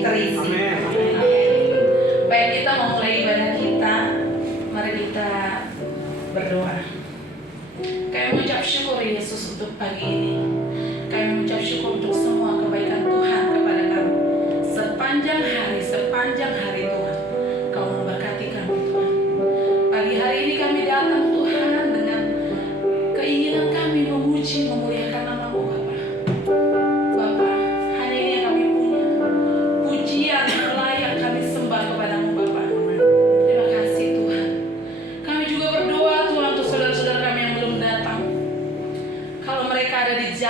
terisi. Amin. Baik, kita mau mulai ibadah kita. Mari kita berdoa. Kami mengucap syukur Yesus untuk pagi ini. Kami mengucap syukur untuk semua kebaikan Tuhan kepada kami. Sepanjang hari Tuhan, Kau memberkati kami Tuhan. Pagi hari ini kami datang Tuhan dengan keinginan kami memuji, memuliakan nama-Mu Bapa. Bapa, hanya ini yang kami punya. Pujian yang layak kami sembah kepadamu Bapa. Terima kasih Tuhan. Kami juga berdoa Tuhan untuk saudara-saudara kami yang belum datang. Kalau mereka ada di jalan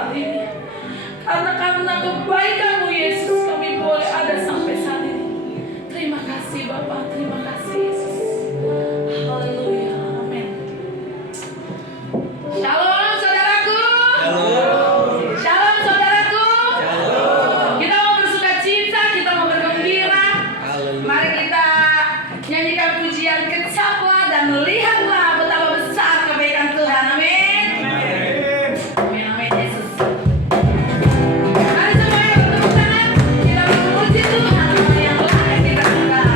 saat ini. Karena kebaikan-Mu Yesus kami boleh ada sampai saat ini. Terima kasih Bapa, terima kasih Yesus. Haleluya, amin. Shalom saudaraku. Shalom saudaraku. Kita mau bersuka cita, kita mau bergembira. Mari kita nyanyikan pujian kecaplah dan lihatlah betapa besar kebaikan Tuhan. Amin. Amin, amin Yesus. Mari semuanya bertepuk tangan. Kita memuji Tuhan yang layak kita sembah.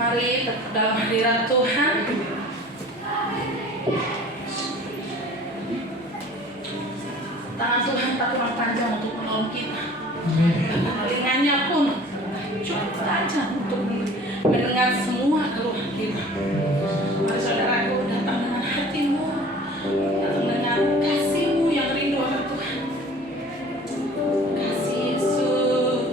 Mari dalam hadirat Tuhan. Tangan Tuhan tak kurang panjang untuk menolong kita. Telinganya pun cukup tajam untuk mendengar semua keluhan kita. Mari saudaraku, datang dengan hatimu, datang dengan kasihmu yang rindu akan Tuhan. Kasih Yesus.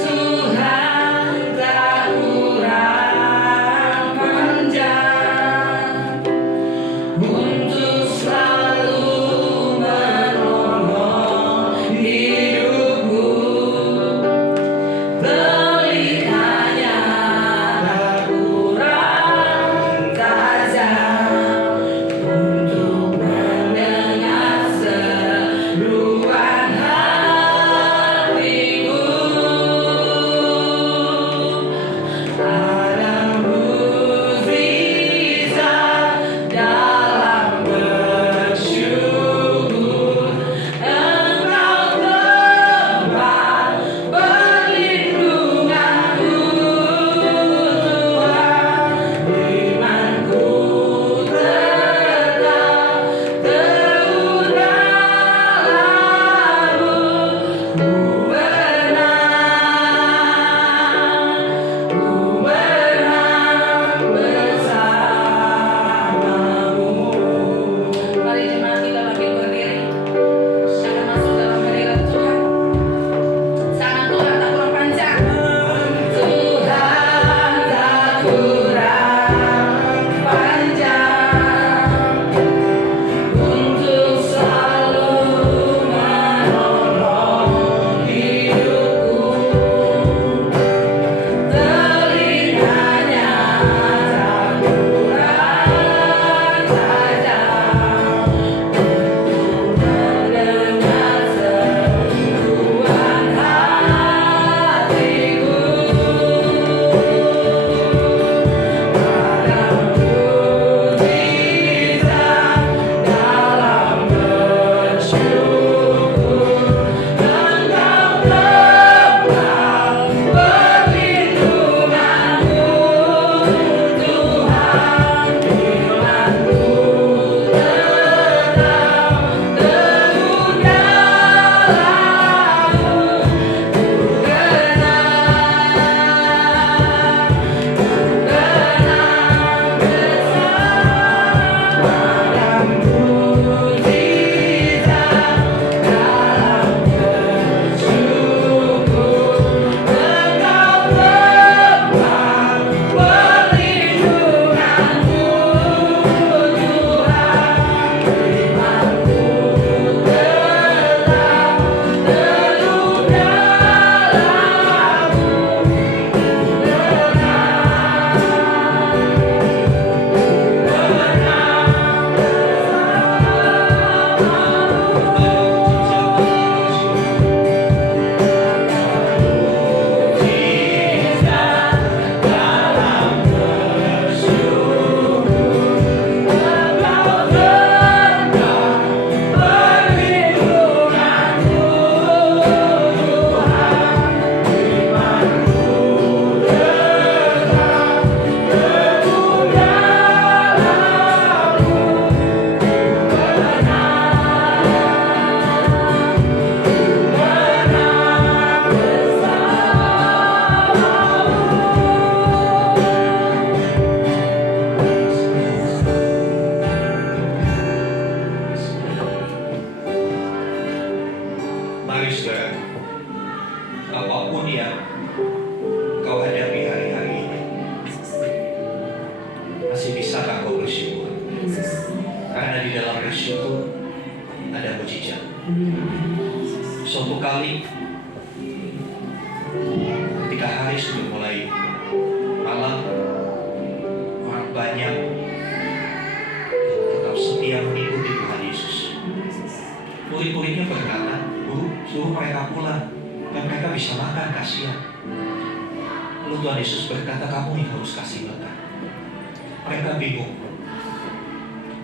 Tuhan tak murah.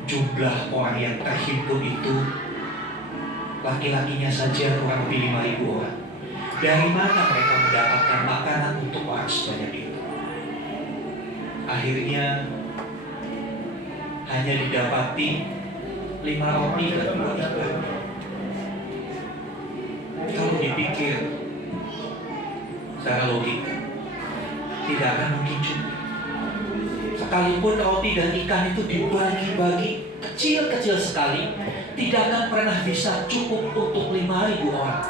Jumlah orang yang terhimpun itu laki-lakinya saja kurang lebih 5.000 orang. Dari mana mereka mendapatkan makanan untuk orang sebanyak itu? Akhirnya hanya didapati 5 roti dan 2 ikan. Kalau dipikir secara logika, tidak akan mungkin cukup. Sekalipun roti dan ikan itu dibagi-bagi kecil-kecil sekali, tidak akan pernah bisa cukup untuk 5.000 orang.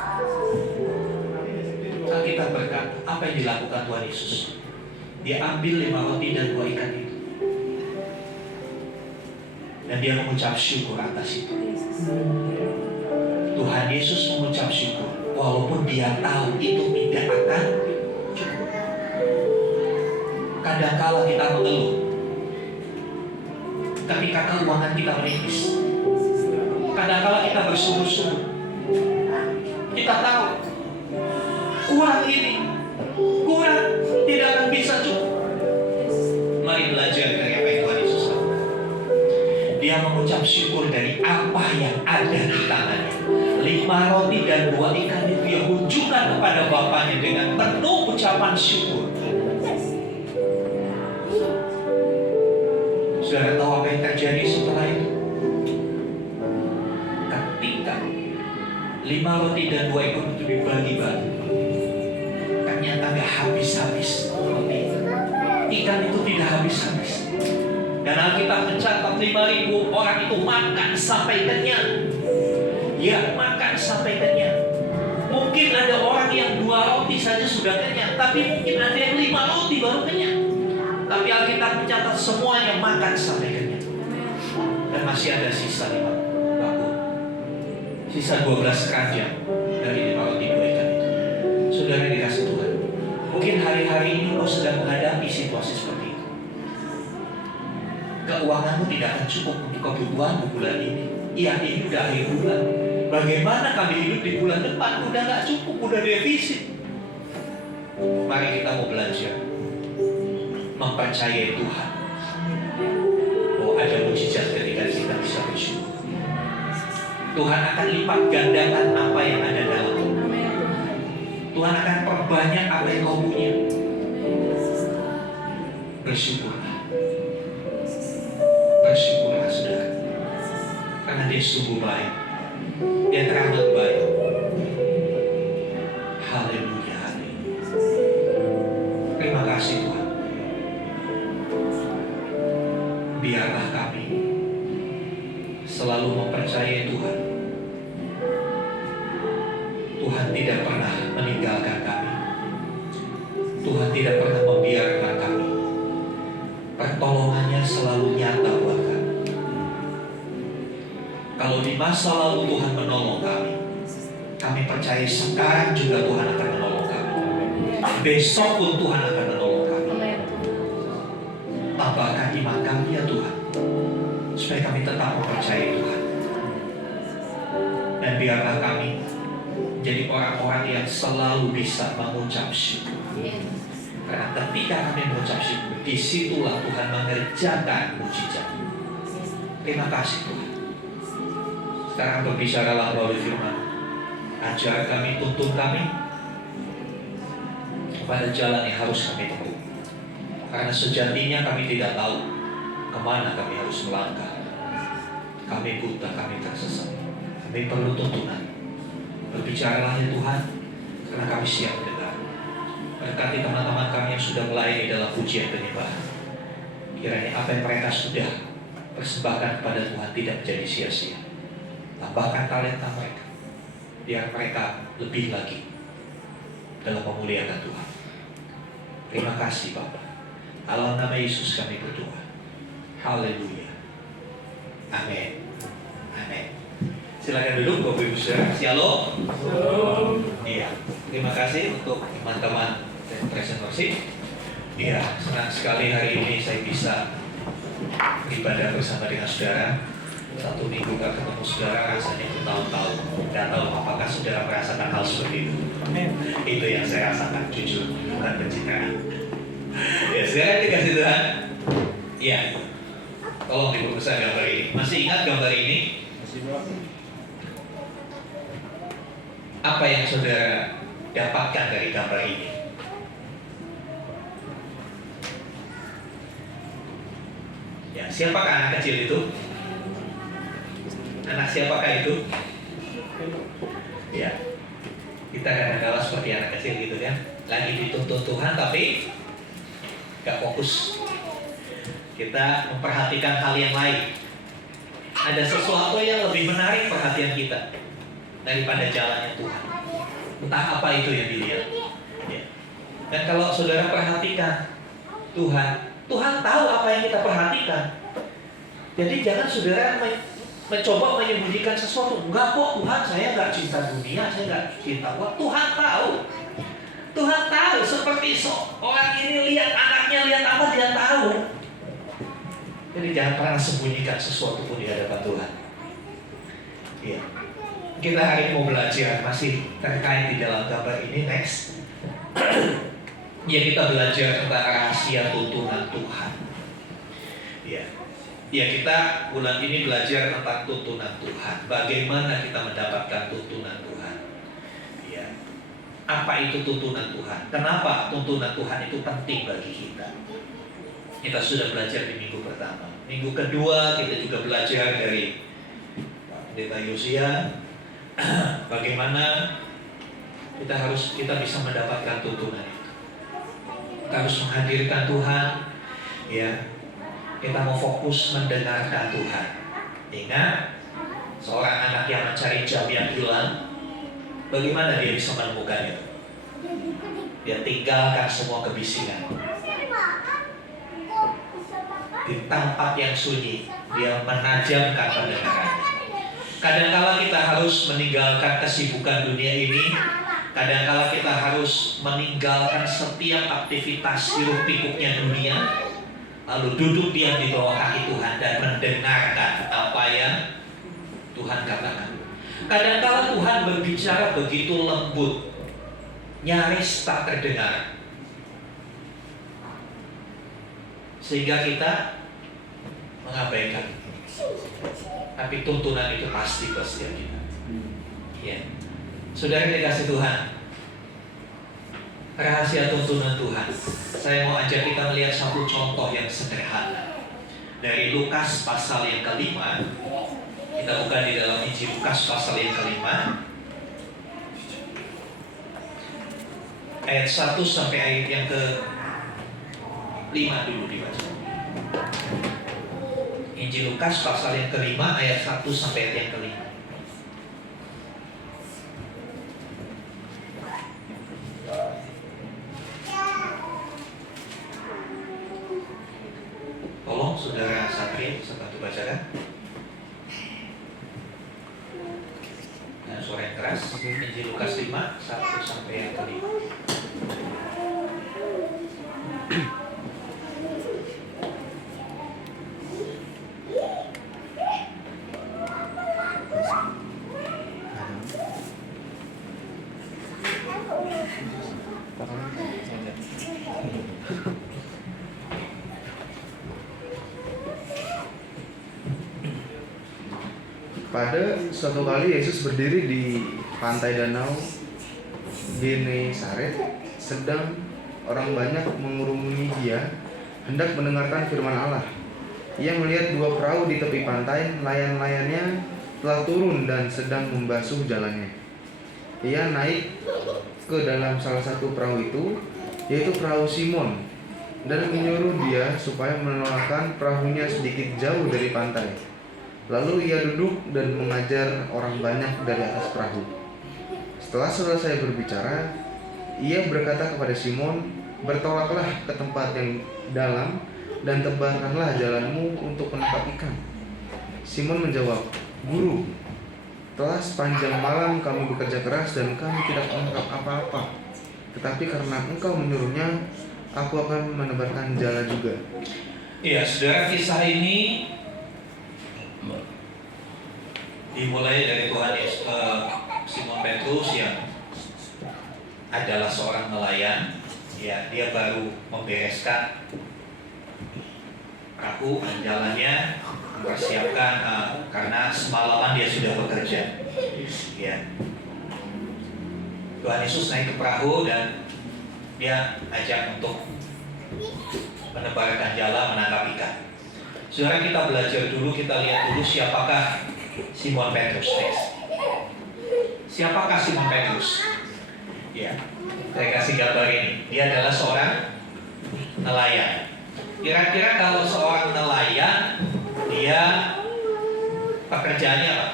Alkitab berkata, apa yang dilakukan Tuhan Yesus? Dia ambil 5 roti dan 2 ikan itu, dan dia mengucap syukur atas itu. Tuhan Yesus mengucap syukur, walaupun dia tahu itu tidak akan cukup. Kadangkala kita mengeluh ketika keuangan kita menipis. Kadangkala kita bersungguh-sungguh. Kita tahu kurang ini, kurang, tidak akan bisa cukup. Mari belajar dari apa yang Tuhan Yesus lakukan. Dia mengucap syukur dari apa yang ada di tangannya. 5 roti dan 2 ikan itu dia tunjukkan kepada Bapaknya dengan penuh ucapan syukur. Saudara tahu apa yang terjadi setelah itu? Ketika 5 roti dan 2 ikan itu dibagi-bagi, ternyata gak habis-habis roti. Ikan itu tidak habis-habis. Dan Alkitab mencatat 5.000 orang itu makan sampai kenyang. Ya, makan sampai kenyang. Mungkin ada orang yang 2 roti saja sudah kenyang, tapi mungkin ada yang 5 roti baru kenyang. Tapi Alkitab mencatat semuanya makan sampai kenyang. Dan masih ada sisa 5 bakul, sisa 12 keranjang dari 5 roti 2 ikan itu. Saudara dikasih Tuhan, mungkin hari-hari ini kau sedang menghadapi situasi seperti itu. Keuanganmu tidak akan cukup untuk kebutuhanmu bulan ini. Iya, ini udah akhir bulan. Bagaimana kami hidup di bulan depan? Udah gak cukup, udah defisit. Mari kita mau belajar mempercayai Tuhan bahwa ada mujizat ketika kita bisa bersyukur. Tuhan akan lipat gandakan apa yang ada dalammu. Tuhan akan perbanyak apa yang kau punya. Bersyukurlah. sungguh baik. Dia teramat baik. Haleluya, haleluya. Terima kasih Tuhan. Biarlah kami selalu mempercayai Tuhan. Tuhan tidak pernah meninggalkan kami. Tuhan tidak pernah membiarkan kami. Pertolongannya selalu nyata buat kami. Kalau di masa lalu Tuhan menolong kami percaya sekarang juga Tuhan akan menolong kami. Besok pun Tuhan akan menolong kami. Tambahkan iman kami ya Tuhan, supaya kami tetap mempercayai Tuhan. Dan biarlah kami jadi orang-orang yang selalu bisa mengucap syukur. Karena ketika kami mengucap syukur, disitulah Tuhan mengerjakan mujizat. Terima kasih Tuhan. Sekarang berbicaralah melalui firman. Ajar kami, tuntun kami kepada jalan yang harus kami tempuh. Karena sejatinya kami tidak tahu kemana kami harus melangkah. Kami buta, kami tersesat. Kami perlu tuntunan. Berbicaralah ya Tuhan, karena kami siap mendengar. Berkati teman-teman kami yang sudah melayani dalam pujian penyembahan. Kiranya apa yang mereka sudah persembahkan kepada Tuhan tidak menjadi sia-sia. Tambahkan talenta mereka, biar mereka lebih lagi dalam memuliakan Tuhan. Terima kasih Bapa. Dalam nama Yesus kami berdoa. Haleluya. Amin. Amin. Silakan duduk Bapak Ibu Saudara. Shalom. Iya. Terima kasih untuk teman-teman present worship. Iya, senang sekali hari ini saya bisa beribadah bersama dengan saudara. 1 minggu gak ketemu saudara, rasanya itu tahun-tahun. Gak tahu apakah saudara merasakan hal seperti itu. Itu yang saya rasakan, jujur, bukan pencitraan. Ya, sekarang dikasih Tuhan. Ya, tolong diperbesar gambar ini. Masih ingat gambar ini? Apa yang saudara dapatkan dari gambar ini? Ya, siapakah anak kecil itu? Anak siapakah itu? Ya, kita kadang-kadang seperti anak kecil gitu kan, lagi dituntun Tuhan tapi gak fokus. Kita memperhatikan hal yang lain. Ada sesuatu yang lebih menarik perhatian kita daripada jalannya Tuhan. Entah apa itu yang dilihat. Ya. Dan kalau saudara perhatikan Tuhan tahu apa yang kita perhatikan. Jadi jangan saudara mencoba menyembunyikan sesuatu. Enggak kok Tuhan, saya nggak cinta dunia, saya nggak cinta uang. Tuhan tahu. Tuhan tahu. Seperti orang ini lihat anaknya, lihat apa, dia tahu. Jadi jangan pernah sembunyikan sesuatu pun di hadapan Tuhan. Iya. Kita hari ini mau belajar masih terkait di dalam gambar ini. Next. Ya, kita belajar tentang rahasia tuntunan Tuhan. Ya. Ya, kita bulan ini belajar tentang tuntunan Tuhan. Bagaimana kita mendapatkan tuntunan Tuhan? Ya. Apa itu tuntunan Tuhan? Kenapa tuntunan Tuhan itu penting bagi kita? Kita sudah belajar di minggu pertama. Minggu kedua kita juga belajar dari Pendeta Yosia. Bagaimana kita bisa mendapatkan tuntunan itu. Kita harus menghadirkan Tuhan. Ya. Kita mau fokus mendengarkan Tuhan. Ingat, seorang anak yang mencari jam yang hilang, bagaimana dia bisa menemukannya? Dia tinggalkan semua kebisingan. Di tempat yang sunyi, dia menajamkan pendengarannya. Kadang-kala kita harus meninggalkan kesibukan dunia ini. Kadang-kala kita harus meninggalkan setiap aktivitas hiruk-pikuknya dunia, lalu duduk diam di bawah kaki Tuhan dan mendengarkan apa yang Tuhan katakan. Kadang-kala Tuhan berbicara begitu lembut, nyaris tak terdengar, sehingga kita mengabaikan. Tapi tuntunan itu pasti buat setiap kita. Ya. Saudara dikasih Tuhan, rahasia tuntunan Tuhan. Saya mau ajak kita melihat satu contoh yang sederhana dari Lukas pasal yang ke-5 Kita buka di dalam Injil Lukas pasal yang kelima, ayat 1 sampai ayat yang ke-5 dulu dibaca. Injil Lukas pasal yang kelima, ayat 1 sampai ayat yang ke-5. Tolong saudara Satri bantu bacakan. Nah, suara yang keras. Injil Lukas 5, 1 sampai yang ke-5. Pada suatu kali Yesus berdiri di pantai danau Genesaret, sedang orang banyak mengurumuni dia, hendak mendengarkan firman Allah. Ia melihat dua perahu di tepi pantai, nelayan-nelayannya telah turun dan sedang membasuh jalannya. Ia naik ke dalam salah satu perahu itu, yaitu perahu Simon, dan menyuruh dia supaya menolakkan perahunya sedikit jauh dari pantai. Lalu ia duduk dan mengajar orang banyak dari atas perahu. Setelah selesai berbicara, ia berkata kepada Simon, "Bertolaklah ke tempat yang dalam dan tebarkanlah jalanmu untuk menangkap ikan." Simon menjawab, "Guru, telah sepanjang malam kami bekerja keras dan kami tidak menangkap apa-apa. Tetapi karena engkau menyuruhnya, aku akan menebarkan jala juga." Iya, saudara, kisah ini dimulai dari Tuhan Yesus, Simon Petrus yang adalah seorang nelayan. Ya, dia baru membereskan perahu dan jalannya, mempersiapkan karena semalaman dia sudah bekerja. Ya, Tuhan Yesus naik ke perahu dan dia ajak untuk menebarkan jala, menangkap ikan. Saudara, kita belajar dulu, kita lihat dulu siapakah Simon Petrus. Siapakah Simon Petrus? Ya, saya kasih gambar ini. Dia adalah seorang nelayan. Kira-kira kalau seorang nelayan, dia pekerjaannya apa?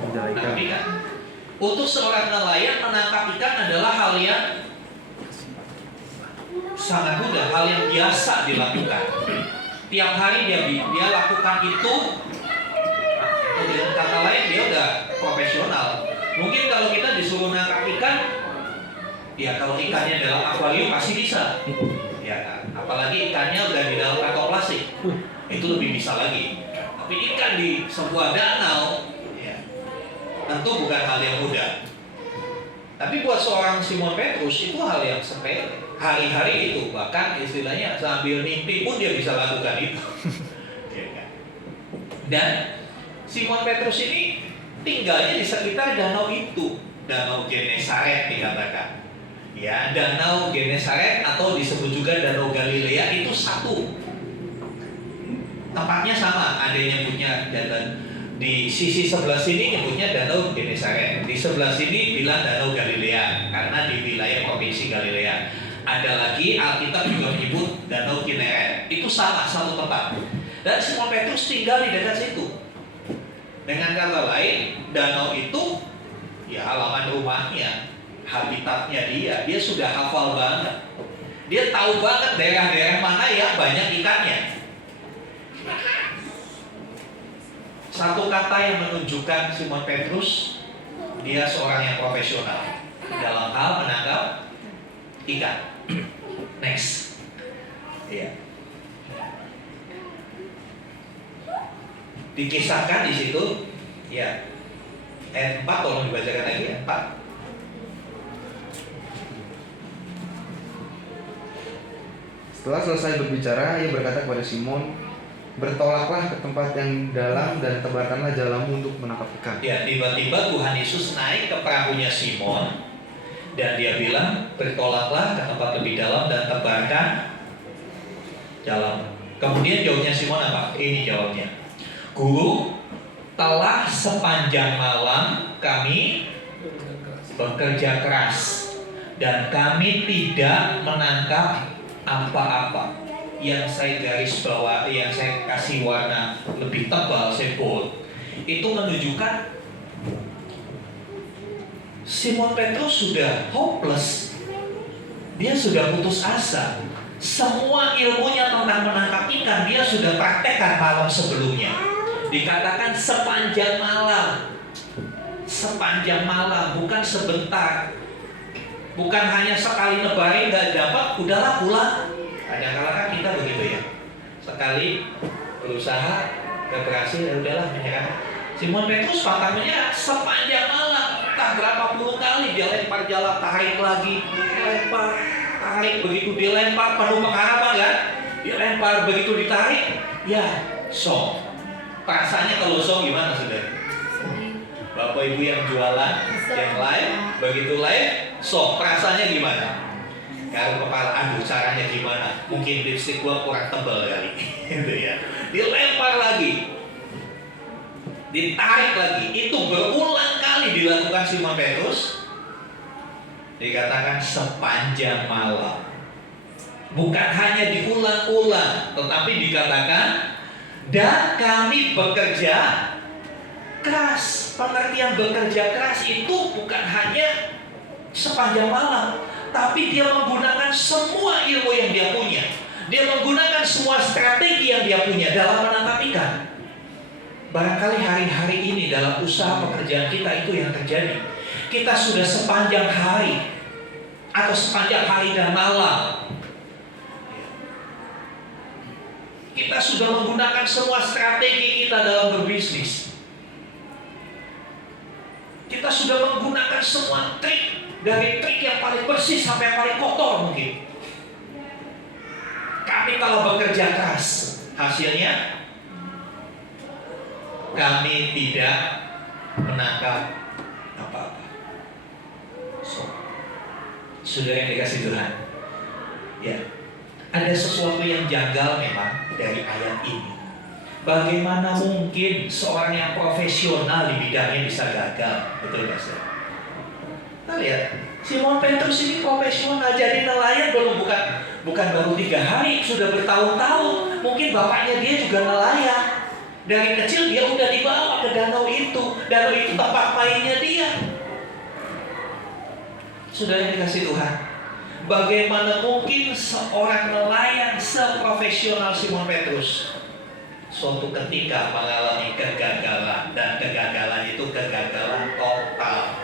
Menangkap ikan. Untuk seorang nelayan, menangkap ikan adalah hal yang sangat mudah, hal yang biasa dilakukan. Tiap hari dia lakukan itu. Dengan kata lain, dia udah profesional. Mungkin kalau kita disuruh nangkap ikan, ya kalau ikannya dalam akuarium pasti bisa. Ya, apalagi ikannya udah di dalam kantong plastik, itu lebih bisa lagi. Tapi ikan di sebuah danau, ya, tentu bukan hal yang mudah. Tapi buat seorang Simon Petrus itu hal yang sepele. Hari-hari itu, bahkan istilahnya sambil mimpi pun dia bisa lakukan itu. Dan Simon Petrus ini tinggalnya di sekitar danau itu, Danau Genesaret dikatakan. Ya, Danau Genesaret atau disebut juga Danau Galilea itu satu. Tempatnya sama, ada yang nyebutnya dan di sisi sebelah sini nyebutnya Danau Genesaret, di sebelah sini bilang Danau Galilea karena di wilayah provinsi Galilea. Ada lagi Alkitab juga menyebut Danau Kineret. Itu sama, satu tempat. Dan Simon Petrus tinggal di dekat situ. Dengan kata lain, danau itu ya halaman rumahnya, habitatnya dia sudah hafal banget. Dia tahu banget daerah-daerah mana yang banyak ikannya. Satu kata yang menunjukkan Simon Petrus, dia seorang yang profesional dalam hal menangkap ikan. Next. Iya. Dikisahkan di situ, ya, ayat 4 tolong dibacakan lagi ya, 4. Setelah selesai berbicara, ia berkata kepada Simon, "Bertolaklah ke tempat yang dalam dan tebarkanlah jalamu untuk menangkap ikan." Ya, tiba-tiba Tuhan Yesus naik ke perahunya Simon dan dia bilang, "Bertolaklah ke tempat lebih dalam dan tebarkan jalamu." Kemudian jawabnya Simon apa? Ini jawabnya, "Guru, telah sepanjang malam kami bekerja keras dan kami tidak menangkap apa-apa. Yang saya garis bawah, yang saya kasih warna lebih tebal, saya bold, itu menunjukkan Simon Petrus sudah hopeless. Dia sudah putus asa. Semua ilmunya tentang menangkap ikan dia sudah praktekkan malam sebelumnya. Dikatakan sepanjang malam. Sepanjang malam, bukan sebentar. Bukan hanya sekali nebarin gak dapat, udahlah pulang. Kadang-kadang kan kita begitu ya. Sekali berusaha gak berhasil, ya udahlah menyerah. Simon Petrus faktanya sepanjang malam, entah berapa puluh kali dia lempar jala, tarik lagi, lempar, tarik, begitu dilempar penuh pengharapan kan? Dia lempar, begitu ditarik, ya song. Rasanya kalau song gimana saudara? Bapak ibu yang jualan, yang live, begitu live, song. Rasanya gimana? Kalau kepala, aduh caranya gimana? Mungkin lipstick gua kurang tebal kali, gitu ya. Dilempar lagi, ditarik lagi. Itu berulang kali dilakukan Simon Petrus. Dikatakan sepanjang malam. Bukan hanya diulang-ulang, tetapi dikatakan dan kami bekerja keras. Pengertian bekerja keras itu bukan hanya sepanjang malam, tapi dia menggunakan semua ilmu yang dia punya. Dia menggunakan semua strategi yang dia punya dalam menangkap ikan. Barangkali hari-hari ini dalam usaha pekerjaan kita itu yang terjadi. Kita sudah sepanjang hari atau sepanjang hari dan malam, kita sudah menggunakan semua strategi kita dalam berbisnis. Kita sudah menggunakan semua trik, dari trik yang paling bersih sampai yang paling kotor mungkin. Kami kalau bekerja keras, hasilnya kami tidak menangkap apa-apa. Saudara yang dikasih Tuhan, ya, ada sesuatu yang janggal memang dari ayat ini. Bagaimana mungkin seorang yang profesional di bidangnya bisa gagal? Betul nggak, saudara? Kita lihat, Simon Petrus ini profesional, jadi nelayan bukan baru 3 hari, sudah bertahun-tahun. Mungkin bapaknya dia juga nelayan. Dari kecil dia udah dibawa ke danau itu. Danau itu tempat mainnya dia. Saudara yang dikasih Tuhan, bagaimana mungkin seorang nelayan seprofesional Simon Petrus suatu ketika mengalami kegagalan, dan kegagalan itu kegagalan total.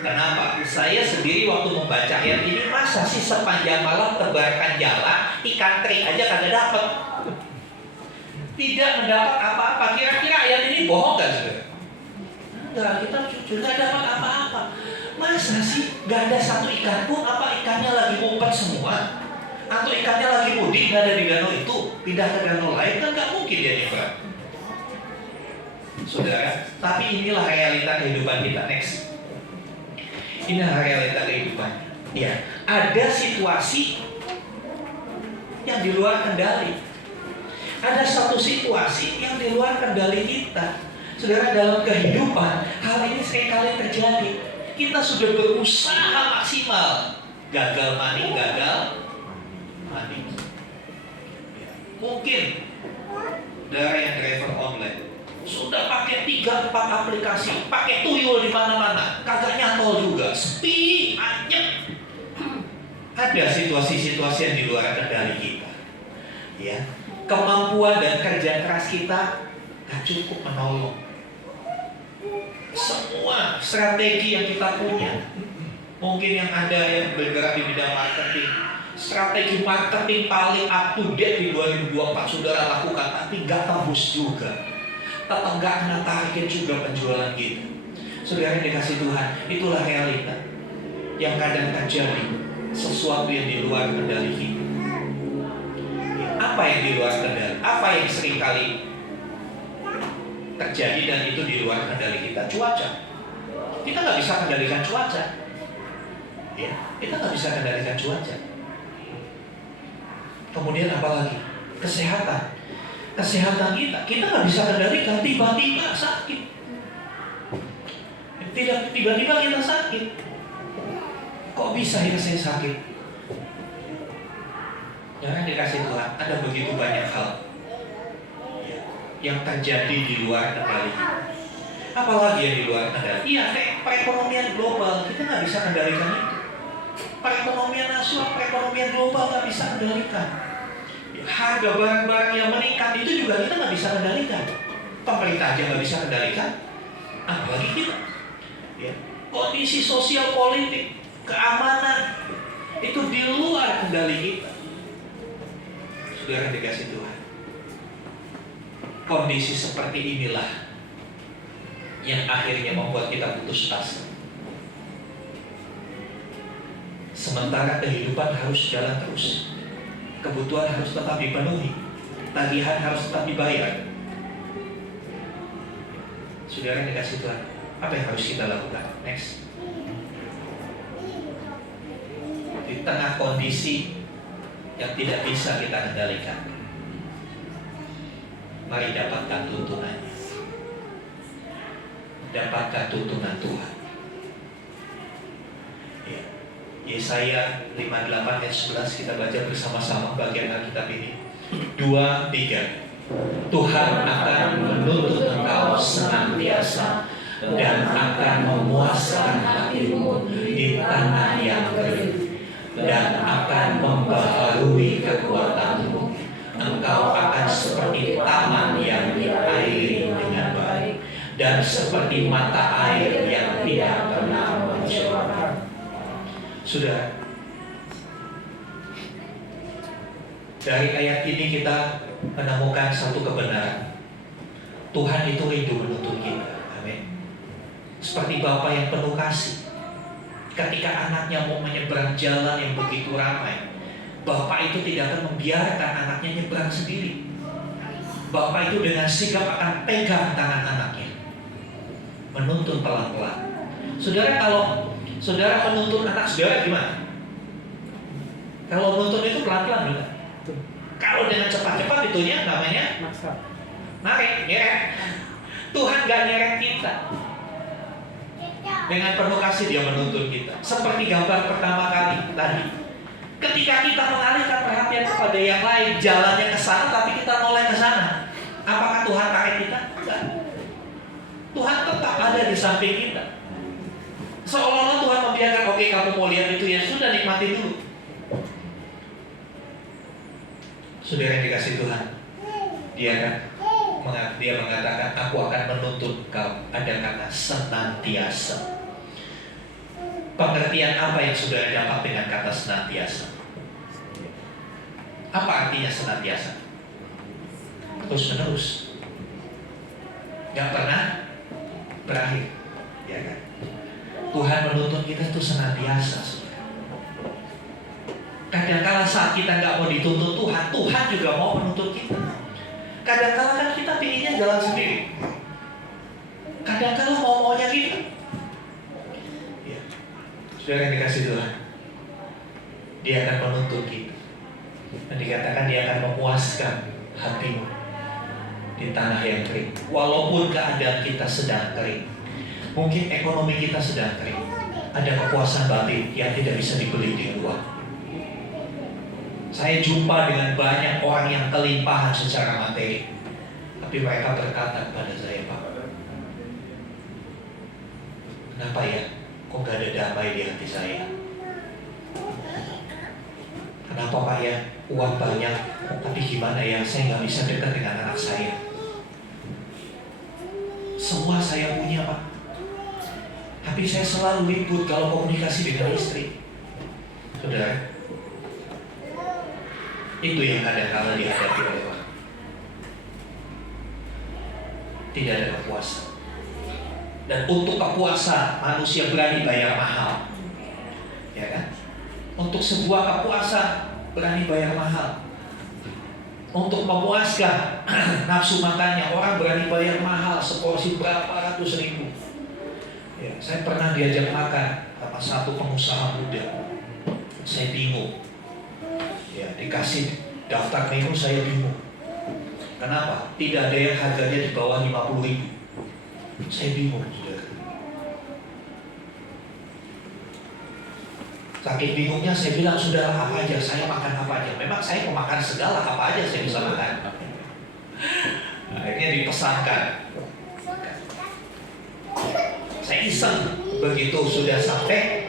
Kenapa? Saya sendiri waktu membaca ayat ini, masa sih sepanjang malam tebarkan jala, ikan teri aja kagak dapat, tidak mendapat apa-apa. Kira-kira ayat ini bohong gak saudara? Enggak, kita juga dapat apa-apa. Masa sih gak ada satu ikan pun? Apa ikannya lagi ngumpet semua? Atau ikannya lagi mudik gak ada di danau itu, pindah ke danau lain? Kan gak mungkin dia nyebrang, saudara. Tapi inilah realita kehidupan kita. Next. Inilah realita kehidupan. Ya, ada situasi yang di luar kendali. Ada satu situasi yang di luar kendali kita. Saudara, dalam kehidupan hal ini seringkali terjadi. Kita sudah berusaha maksimal, gagal maning. Mungkin dari yang driver online sudah pakai 3-4 aplikasi, pakai tuyul di mana-mana, kagak nyantol juga, sepi, anyep. Ada situasi-situasi yang di luar kendali kita. Ya, kemampuan dan kerja keras kita gak cukup menolong. Semua strategi yang kita punya, mungkin yang ada yang bergerak di bidang marketing, strategi marketing paling up to date di 2024 saudara lakukan, tapi gak tembus juga. Tetap gak kena target juga penjualan kita. Saudara yang dikasih Tuhan, itulah realita yang kadang terjadi, sesuatu yang di luar kendali kita. Apa yang di luar kendali? Apa yang seringkali terjadi dan itu di luar kendali kita? Cuaca. Kita nggak bisa kendalikan cuaca. Ya, kita nggak bisa kendalikan cuaca. Kemudian apa lagi? Kesehatan. kesehatan kita. Kita nggak bisa kendalikan, tiba-tiba sakit. Tidak, tiba-tiba kita sakit. Kok bisa ya saya sakit? Jangan dikasih Tuhan, ada begitu banyak hal yang terjadi di luar kendali. Apalagi yang di luar kendali? Iya, kayak perekonomian global, kita nggak bisa kendalikan itu. Perekonomian nasional, perekonomian global nggak bisa kendalikan. Harga barang-barang yang meningkat itu juga kita nggak bisa kendalikan. Pemerintah aja nggak bisa kendalikan, apalagi kita. Ya. Kondisi sosial politik, keamanan itu di luar kendali kita. Saudara dikasih Tuhan, kondisi seperti inilah yang akhirnya membuat kita putus asa. Sementara kehidupan harus jalan terus, kebutuhan harus tetap dipenuhi, tagihan harus tetap dibayar. Saudara dikasih Tuhan, apa yang harus kita lakukan? Next. Di tengah kondisi yang tidak bisa kita kendalikan, mari dapatkan tuntunannya. Dapatkan tuntunan Tuhan. Ya. Yesaya 58 ayat 11 kita baca bersama-sama bagian Alkitab ini. 2, 3. Tuhan akan menuntut engkau senantiasa dan akan memuaskan hatimu di tanah yang kering, dan akan membaharui kekuatanmu. Engkau akan seperti taman yang diairi dengan baik, dan seperti mata air yang tidak pernah mencurah. Sudah, dari ayat ini kita menemukan satu kebenaran. Tuhan itu rindu menuntut kita. Amin. Seperti Bapa yang penuh kasih, ketika anaknya mau menyeberang jalan yang begitu ramai, Bapak itu tidak akan membiarkan anaknya nyebrang sendiri. Bapak itu dengan sigap akan pegang tangan anaknya, menuntun pelan-pelan. Saudara, kalau saudara menuntun anak saudara gimana? Kalau menuntun itu pelan-pelan juga. Kalau dengan cepat-cepat itunya namanya narik, nyeret. Tuhan gak nyeret kita. Dengan penuh kasih dia menuntun kita. Seperti gambar pertama kali tadi, ketika kita mengalihkan perhatian kepada yang lain, jalannya ke sana tapi kita noleh ke sana, apakah Tuhan tarik kita? Enggak. Tuhan tetap ada di samping kita. Seolah-olah Tuhan membiarkan, oke, kamu mau lihat itu ya sudah, nikmati dulu. Saudara yang dikasih Tuhan, dia mengatakan, aku akan menuntut kau. Ada kata senantiasa. Pengertian apa yang saudara dapat dengan kata senantiasa? Apa artinya senantiasa? Terus menerus, gak pernah berakhir, ya kan? Tuhan menuntut kita itu senantiasa, saudara. Kadang-kala saat kita nggak mau dituntut Tuhan, Tuhan juga mau menuntut kita. Kadang-kala kan kita pinginnya jalan sendiri. Kadang-kala mau-maunya kita. Ya. Saudara yang dikasih Tuhan, dia akan menuntut kita. Dan dikatakan dia akan memuaskan hatimu di tanah yang kering. Walaupun keadaan kita sedang kering, mungkin ekonomi kita sedang kering, ada kepuasan batin yang tidak bisa dibeli di luar. Saya jumpa dengan banyak orang yang kelimpahan secara materi, tapi mereka berkata kepada saya, Pak, kenapa ya, kok gak ada damai di hati saya? Kenapa Pak ya, uang banyak, tapi gimana ya, saya gak bisa dekat dengan anak saya. Semua saya punya Pak, tapi saya selalu ribut kalau komunikasi dengan istri. Saudara, itu yang kadang-kala dihadapi oleh orang. Tidak ada kepuasan. Dan untuk kepuasan, manusia berani bayar mahal, ya kan? Untuk sebuah kepuasan berani bayar mahal. Untuk memuaskan nafsu makannya, orang berani bayar mahal, seporsi berapa ratus ribu. Ya, saya pernah diajak makan sama satu pengusaha muda. Saya bingung. Ya, dikasih daftar menu saya bingung. Kenapa? Tidak ada yang harganya di bawah 50.000. Saya bingung, saudara. Saking bingungnya saya bilang, saudara, apa aja, saya makan apa aja. Memang saya mau makan segala, apa aja saya bisa makan. Akhirnya dipesankan. Saya iseng, begitu sudah sampai,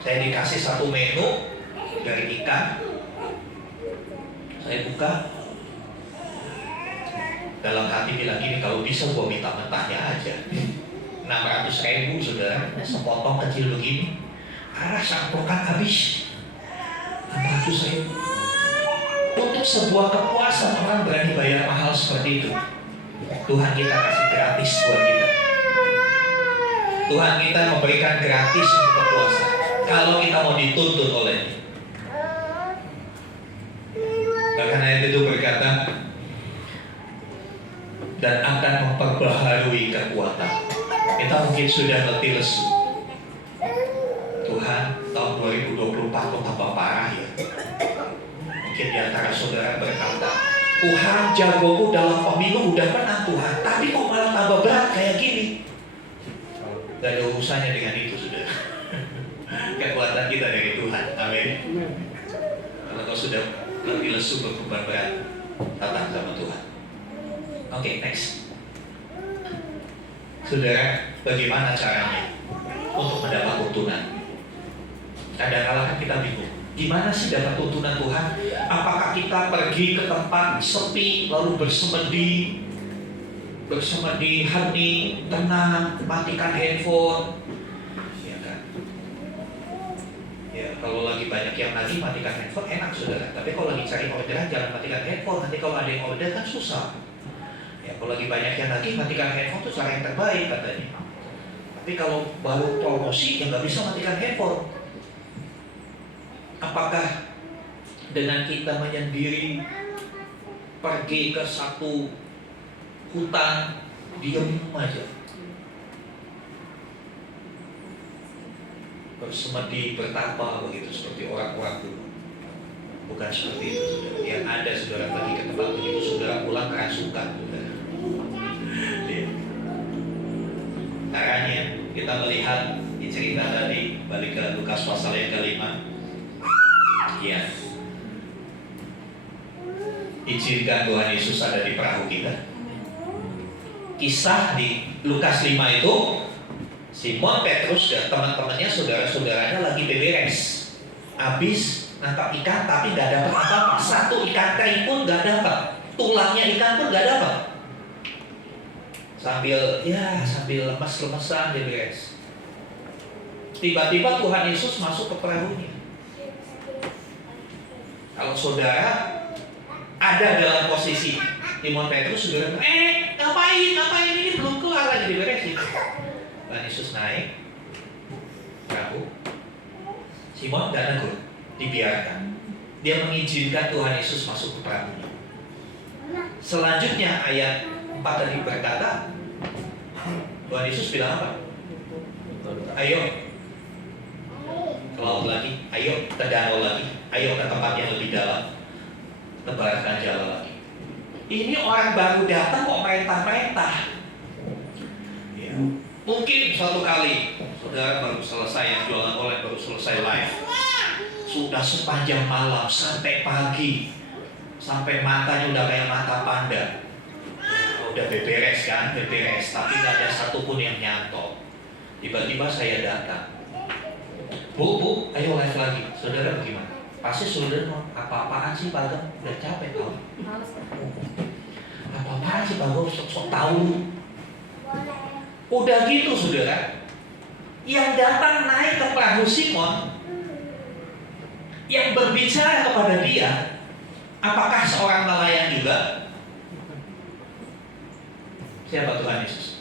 saya dikasih satu menu dari ikan. Saya buka, dalam hati bilang gini, kalau bisa gua minta mentahnya aja. 600.000 saudara, sepotong kecil begini. Sampokan habis 600.000. Untuk sebuah kepuasan orang berani bayar mahal seperti itu. Tuhan kita kasih gratis buat kita. Tuhan kita memberikan gratis untuk kepuasan. Kalau kita mau dituntut olehnya. Bahkan ayat itu berkata, dan akan memperbaharui kekuatan. Kita mungkin sudah letih lesu. Tuhan, tahun 2024 kok tambah parah ya. Mungkin di antara saudara berkata, Tuhan, jagoku dalam pemilu udah menang Tuhan, tapi kok malah tambah berat kayak gini. Gak ada urusannya dengan itu, saudara. Kekuatan kita dari Tuhan. Amin. Kalau kau sudah letih lesu berbeban berat, datang sama Tuhan. Oke, next. Saudara, bagaimana caranya untuk mendapat tuntunan? Kadang-kadang kan kita bingung. Gimana sih dapat tuntunan Tuhan? Apakah kita pergi ke tempat sepi, lalu bersemedi, hening, tenang, matikan handphone? Ya kan? Ya, kalau lagi banyak yang nagih matikan handphone enak, saudara. Tapi kalau lagi cari orderan jangan matikan handphone. Nanti kalau ada yang order kan susah. Ya, kalau lagi banyak yang nagih matikan handphone itu cara yang terbaik katanya. Tapi kalau baru promosi ya nggak bisa matikan handphone. Apakah dengan kita menyendiri pergi ke satu hutan diam aja, bersemedi, bertapa begitu seperti orang-orang dulu? Bukan seperti itu, saudara. Yang ada saudara pergi ke tempat begitu, saudara pulang kerasukan, saudara. Caranya kita melihat di cerita tadi, balik ke Lukas pasal yang ke-5. Ya, izinkan Tuhan Yesus ada di perahu kita. Kisah di Lukas 5 itu, Simon Petrus dan teman-temannya, saudara-saudaranya lagi beberes, habis nangkap ikan tapi nggak dapat apa-apa. Satu ikan teri pun nggak dapat, tulangnya ikan pun nggak dapat. Sambil lemes-lemesan beberes. Tiba-tiba Tuhan Yesus masuk ke perahunya. Kalau saudara ada dalam posisi Simon Petrus, saudara, ngapain ini belum kelar lagi diberesin. Tuhan Yesus naik perahu. Simon gak negur, dibiarkan. Dia mengizinkan Tuhan Yesus masuk ke perahunya. Selanjutnya ayat 4 tadi berkata, Tuhan Yesus bilang apa? Ayo ke laut lagi, ayo ke danau lagi, ayo ke tempat yang lebih dalam, lebarkan jala lagi. Ini orang baru datang kok merintah-merintah. Ya. Mungkin suatu kali saudara baru selesai yang jualan online, baru selesai live, sudah sepanjang malam sampai pagi, sampai matanya udah kayak mata panda. Udah beberes, tapi nggak ada satupun yang nyantol. Tiba-tiba saya datang. Bu, ayo live lagi. Saudara bagaimana? Pasti saudara mau apa-apaan sih Pak Agam? Udah capek tau. Apa-apaan sih Pak Agam? Sok tahu. Udah gitu saudara. Yang datang naik ke perahu Simon, yang berbicara kepada dia, apakah seorang nelayan juga? Siapa Tuhan Yesus?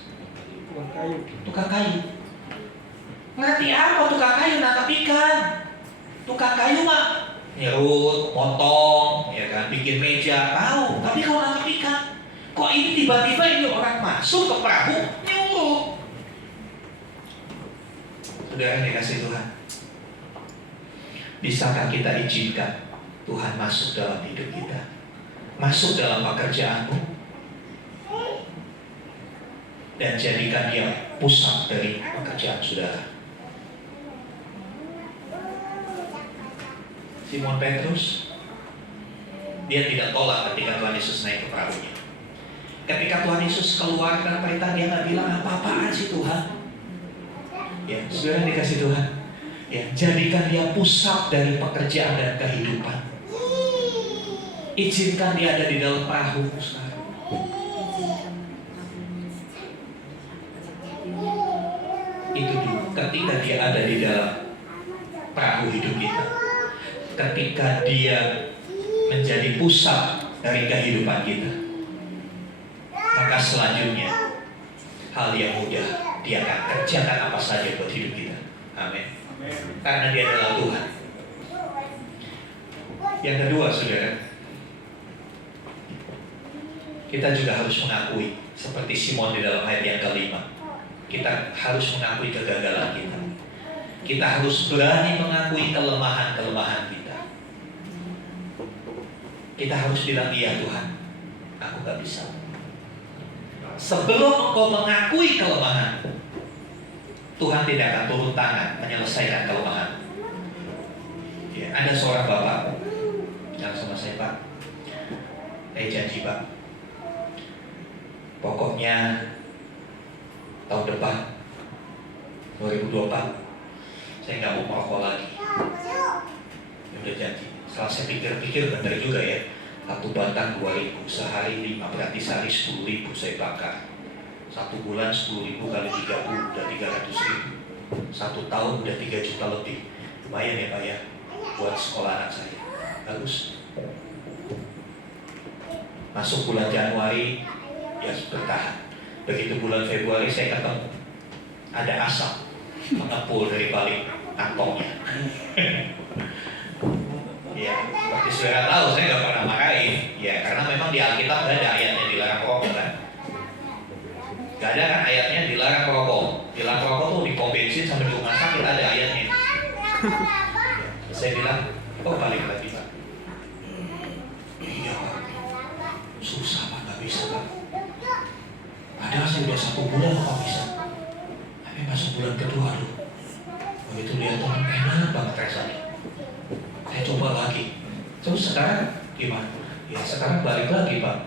Tukang kayu. Ngerti apa tukang kayu nangkap ikan? Tukang kayu mah nyerut, motong, ya kan, bikin meja, tahu. Tapi kalau nangkap ikan, kok ini tiba-tiba ini orang masuk ke perahu nyuruh? Saudara yang dikasih Tuhan, bisakah kita izinkan Tuhan masuk dalam hidup kita, masuk dalam pekerjaanmu, dan jadikan dia pusat dari pekerjaan saudara. Simon Petrus, dia tidak tolak ketika Tuhan Yesus naik ke perahunya. Ketika Tuhan Yesus keluarkan perintah, dia nggak bilang apa-apaan sih Tuhan. Ya, saudara dikasih Tuhan. Ya, jadikan dia pusat dari pekerjaan dan kehidupan. Izinkan dia ada di dalam perahu sekarang. Itu dulu, ketika dia ada di dalam perahu hidup kita, ketika dia menjadi pusat dari kehidupan kita, maka selanjutnya hal yang mudah dia akan kerjakan apa saja buat hidup kita. Amin. Karena dia adalah Tuhan. Yang kedua, saudara, kita juga harus mengakui seperti Simon di dalam ayat yang kelima. Kita harus mengakui kegagalan kita. Kita harus berani mengakui kelemahan-kelemahan kita. Kita harus bilang, iya Tuhan, aku gak bisa. Sebelum engkau mengakui kelemahan, Tuhan tidak akan turun tangan menyelesaikan kelemahan. Ya, ada seorang bapak yang sama saya, Pak, saya janji Pak, pokoknya tahun depan 2024 saya nggak mau merokok lagi. Ya udah janji. Setelah saya pikir-pikir benar juga ya, satu batang 2.000, sehari 5, berarti sehari 10.000 saya bakar. 1 bulan 10.000 kali 30 udah 300.000. 1 tahun udah 3 juta lebih. Lumayan ya Pak ya, buat sekolah anak saya. Bagus. Masuk bulan Januari, ya bertahan. Begitu bulan Februari saya ketemu ada asap mengepul dari balik kantongnya. Ya, seperti saudara tahu saya nggak pernah marahin. Ya, karena memang di Alkitab nggak ada ayatnya dilarang rokok kan. Gak ada kan ayatnya dilarang rokok. Dilarang rokok tuh di pom bensin sampai di rumah sakit ada ayatnya. Ya, saya bilang, oh balik lagi Pak. Iya Pak, susah Pak, nggak bisa Pak. Padahal saya udah 1 bulan kok bisa. Tapi masuk bulan kedua loh. Begitu lihat Tuhan enak banget rasanya. Saya coba lagi. Terus sekarang gimana? Ya sekarang balik lagi Pak.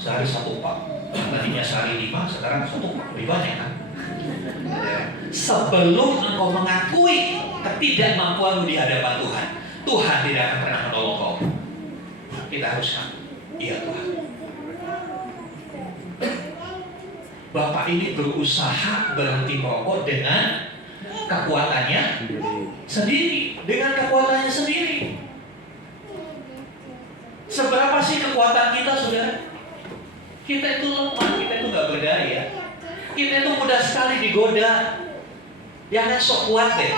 Sehari 1 pak. Tadinya sehari 5, sekarang 1 pak. Lebih banyak kan? Sebelum engkau mengakui ketidakmampuanmu di hadapan Tuhan, Tuhan tidak akan pernah menolong kau. Kita harus ngaku, iya Tuhan. Bapak ini berusaha berhenti merokok dengan kekuatannya sendiri, dengan kekuatannya sendiri. Seberapa sih kekuatan kita, saudara? Kita itu lemah, kita itu nggak berdaya. Kita itu mudah sekali digoda. Jangan sok kuat deh.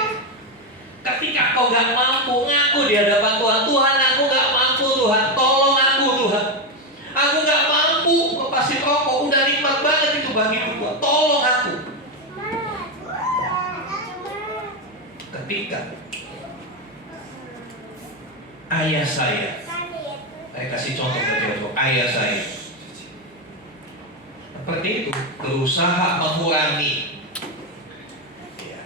Ketika kau nggak mampu, ngaku di hadapan Tuhan. Tuhan, aku nggak mampu Tuhan, tolong aku Tuhan. Aku nggak mampu lepasin rokok, udah nikmat banget itu bagiku Tuhan. Tolong aku. Ketika ayah saya kasih contoh dari ayah saya, seperti itu, berusaha mengurangi. Ya.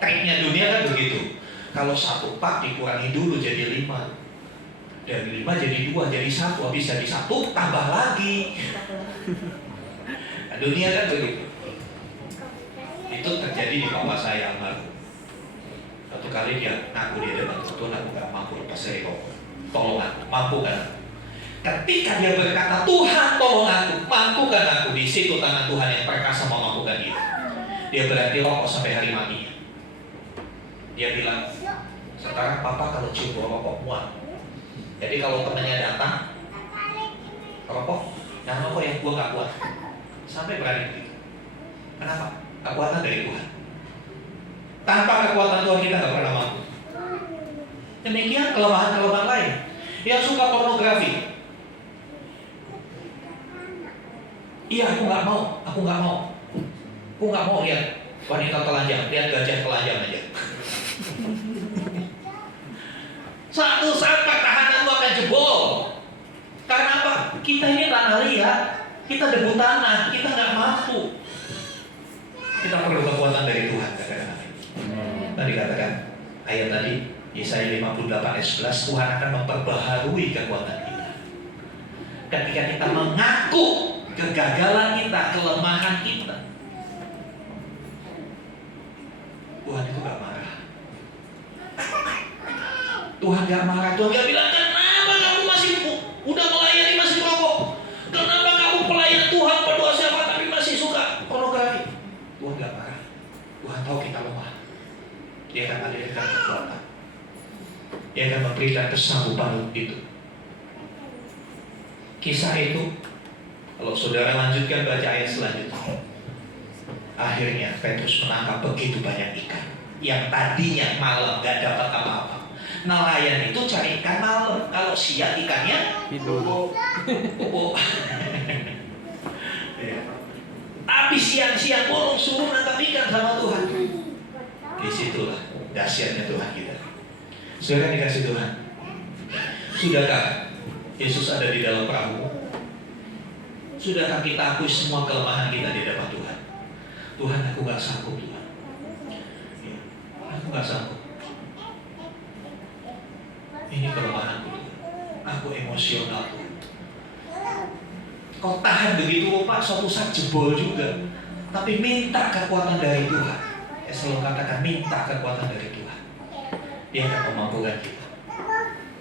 Triknya dunia kan begitu. Kalau 1 pak dikurangi dulu jadi 5. Dari 5 jadi 2, jadi 1. Habis jadi 1 tambah lagi. Nah, dunia kan begitu. Itu terjadi di bapak saya almarhum. Satu kali dia ngaku dia depan Tuhan, aku gak mampu lepas dari rokok. Tolong aku, mampukan. Ketika dia berkata, Tuhan tolong aku, mampukan aku, di situ tangan Tuhan yang perkasa memampukan dia. Dia berhenti rokok sampai hari matinya. Dia bilang, sekarang papa kalau cium bau rokok mual. Jadi kalau temannya datang, rokok, jangan rokok yang gua gak kuat. Sampai berani begitu. Kenapa? Kekuatan dari Tuhan. Tanpa kekuatan Tuhan kita gak pernah mampu. Demikian kelemahan-kelemahan lain. Yang suka pornografi, iya aku nggak mau, aku nggak mau lihat wanita telanjang, lihat gajah telanjang aja. Satu saat pertahananmu akan jebol. Karena apa? Kita ini tanah liat, Kita debu tanah, kita nggak mampu. Kita perlu kekuatan dari Tuhan. Tadi katakan ayat tadi Yesaya 58 ayat 11, Tuhan akan memperbaharui kekuatan kita. Ketika kita mengaku kegagalan kita, kelemahan kita, Tuhan itu gak marah. Tuhan gak marah. Tuhan gak bilang, kenapa kamu masih udah melayani masih merokok? Kenapa kamu pelayan Tuhan berdoa siapa tapi masih suka pornografi? Tuhan gak marah. Tuhan tahu kita lemah. Dia akan hadirkan kekuatan. Dia akan memberikan kesanggupan itu. Kisah itu, kalau saudara lanjutkan baca ayat selanjutnya, akhirnya Petrus menangkap begitu banyak ikan yang tadinya malam gak dapat apa-apa. Nelayan itu cari ikan malam, kalau siang ikannya Tidur. Tapi siang-siang bolong suruh nangkap ikan sama Tuhan. Disitulah dahsyatnya Tuhan kita. Saudara dikasih Tuhan, sudahkah Yesus ada di dalam perahu? Sudahkah kita akui semua kelemahan kita di depan Tuhan? Tuhan, aku gak sanggup Tuhan. Ya, aku gak sanggup. Ini kelemahanku Tuhan. Aku emosional Tuhan. Kau tahan begitu rupa, suatu saat jebol juga. Tapi minta kekuatan dari Tuhan. Ya, selalu katakan minta kekuatan dari Tuhan. Dia akan memampukan kita.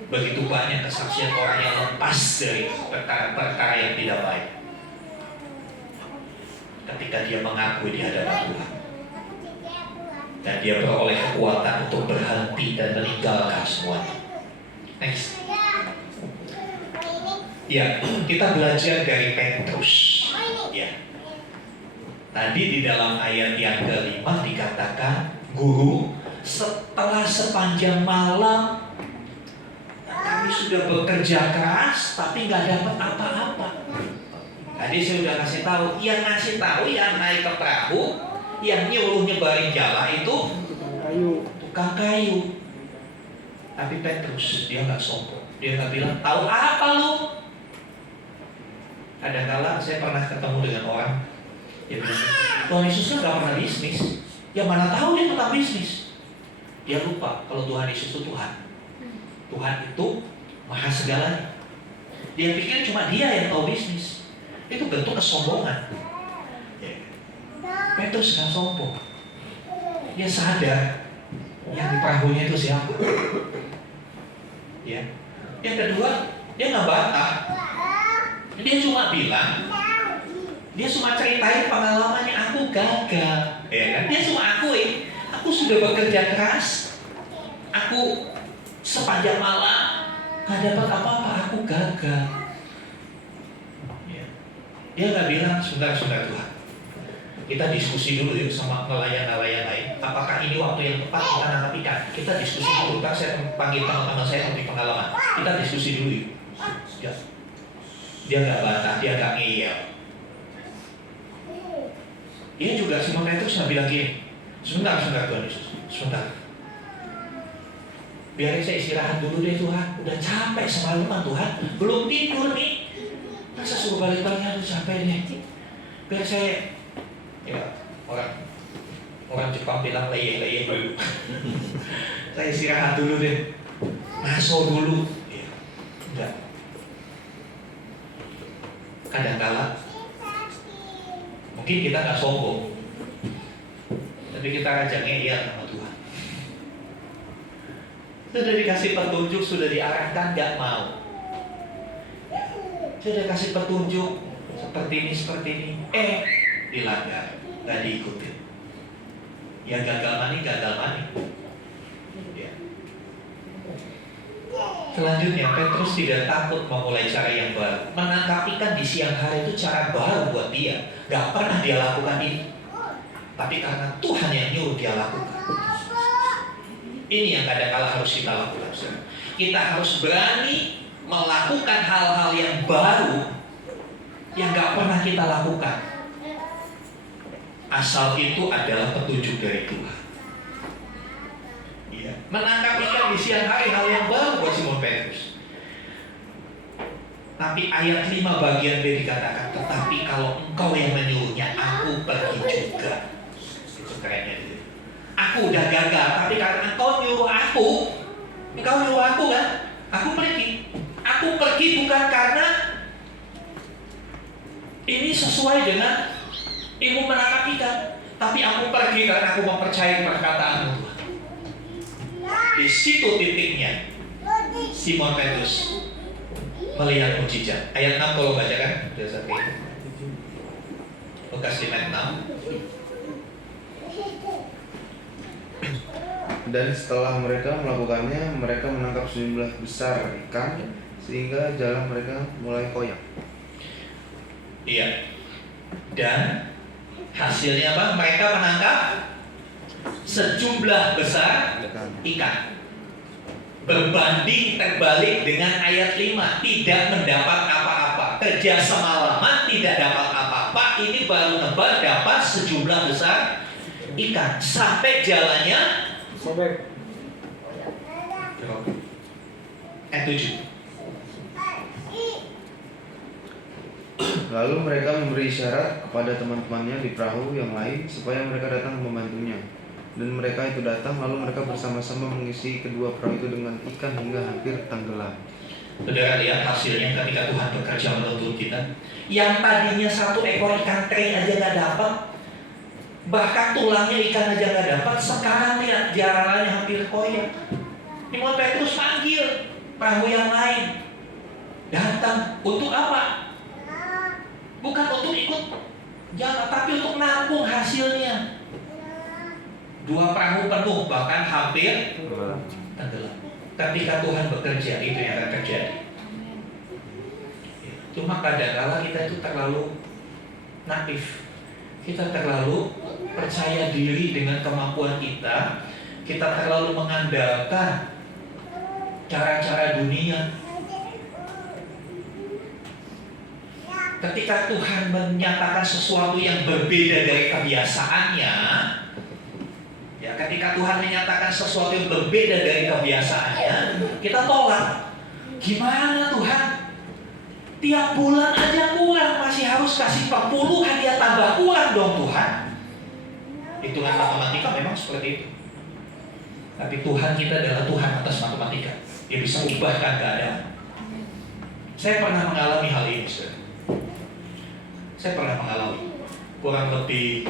Begitu banyak kesaksian orang yang lepas dari perkara-perkara yang tidak baik. Ketika dia mengakui di hadapan Tuhan. Dan dia beroleh kekuatan untuk berhenti dan meninggalkan semuanya. Next. Ya, kita belajar dari Petrus. Ya. Tadi di dalam ayat yang kelima dikatakan, Guru, setelah sepanjang malam kami sudah bekerja keras, tapi nggak dapat apa-apa. Tadi saya sudah kasih tahu, yang naik ke perahu, yang nyuruh nyebarin jala itu tukang kayu. Tapi Petrus, dia nggak sombong, dia nggak bilang, tahu apa lu? Kadang-kala saya pernah ketemu dengan orang, dia bilang, Tuhan Yesus kan nggak pernah bisnis. Ya mana tahu dia tentang bisnis. Dia lupa kalau Tuhan Yesus itu Tuhan. Tuhan itu maha segalanya. Dia pikir cuma dia yang tahu bisnis. Itu bentuk kesombongan. Petrus nggak sombong. Dia sadar yang di perahunya itu siapa. Ya. Yang kedua, dia nggak bantah. Dia cuma bilang, dia cuma ceritain pengalamannya, aku gagal. Ya kan? Dia cuma akui, aku sudah bekerja keras, aku sepanjang malam gak dapat apa-apa, aku gagal. Ya. Dia nggak bilang, sebentar Tuhan, kita diskusi dulu yuk sama nelayan-nelayan lain. Apakah ini waktu yang tepat kita nangkap ikan? Kita diskusi dulu. Ntar saya panggil teman-teman saya untuk pengalaman. Kita diskusi dulu yuk. Ya. Dia nggak bantah, dia nggak ngeyel. Dia juga Simon Petrus nggak bilang gini, sebentar Tuhan Yesus, sebentar. Biarin saya istirahat dulu deh Tuhan. Udah capek semalaman Tuhan, belum tidur nih. Masa suruh balik-balik, aduh capek deh. Biar saya, ya orang Jepang bilang leye dulu. Saya istirahat dulu deh, ngaso dulu. Ya, enggak. Kadang-kala mungkin kita nggak sombong, tapi kita ajak ngeyel sama Tuhan. Sudah dikasih petunjuk, sudah diarahkan, nggak mau. Sudah kasih petunjuk seperti ini, dilanggar, nggak diikutin. Ya gagal mani. Ya. Selanjutnya, Petrus tidak takut memulai cara yang baru. Menangkap ikan di siang hari itu cara baru buat dia. Gak pernah dia lakukan ini. Tapi karena Tuhan yang nyuruh dia lakukan. Ini yang kadang-kala harus kita lakukan. Kita harus berani melakukan hal-hal yang baru yang gak pernah kita lakukan. Asal itu adalah petunjuk dari Tuhan. Menangkap ikan di siang hari hal yang baru buat Simon Petrus. Tapi ayat 5 bagian B dikatakan, tetapi kalau engkau yang menyuruhnya, aku pergi juga. Itu kerennya itu. Aku udah gagal, tapi karena engkau nyuruh aku, engkau nyuruh aku kan, aku pergi. Aku pergi bukan karena ini sesuai dengan ilmu menangkap ikan, tapi aku pergi karena aku mempercayai perkataan-Mu Tuhan. Di situ titiknya Simon Petrus melihat mujizat. Ayat 6 kalau bacakan, sudah satu. Lukas 5:6. Dan setelah mereka melakukannya, mereka menangkap sejumlah besar ikan sehingga jalan mereka mulai koyak. Iya. Dan hasilnya apa? Mereka menangkap sejumlah besar ikan. Berbanding terbalik dengan ayat 5, tidak mendapat apa-apa. Kerja semalaman tidak dapat apa-apa. Ini baru nebak dapat sejumlah besar ikan. Sampai jalannya ayat 7. Lalu mereka memberi isyarat kepada teman-temannya di perahu yang lain supaya mereka datang membantunya. Dan mereka itu datang, lalu mereka bersama-sama mengisi kedua perahu itu dengan ikan hingga hampir tenggelam. Saudara lihat hasilnya ketika Tuhan bekerja menuntun kita. Yang tadinya satu ekor ikan teri aja gak dapat, bahkan tulangnya ikan aja gak dapat, sekarang lihat jalannya hampir koyak. Simon Petrus panggil perahu yang lain, datang untuk apa? Bukan untuk ikut jalan, tapi untuk nampung hasilnya. 2 perahu penuh, bahkan hampir tenggelam. Ketika Tuhan bekerja, itu yang akan terjadi. Cuma kadang-kala kita itu terlalu naif. Kita terlalu percaya diri dengan kemampuan kita. Kita terlalu mengandalkan cara-cara dunia. Ketika Tuhan menyatakan sesuatu yang berbeda dari kebiasaannya, ya, ketika Tuhan menyatakan sesuatu yang berbeda dari kebiasaannya, kita tolak. Gimana Tuhan? Tiap bulan aja kurang, masih harus kasih 40 hadiah tambah kurang dong Tuhan. Hitungan matematika memang seperti itu. Tapi Tuhan kita adalah Tuhan atas matematika. Dia bisa ubahkan keadaan. Saya pernah mengalami hal ini, saudara. Saya pernah mengalami kurang lebih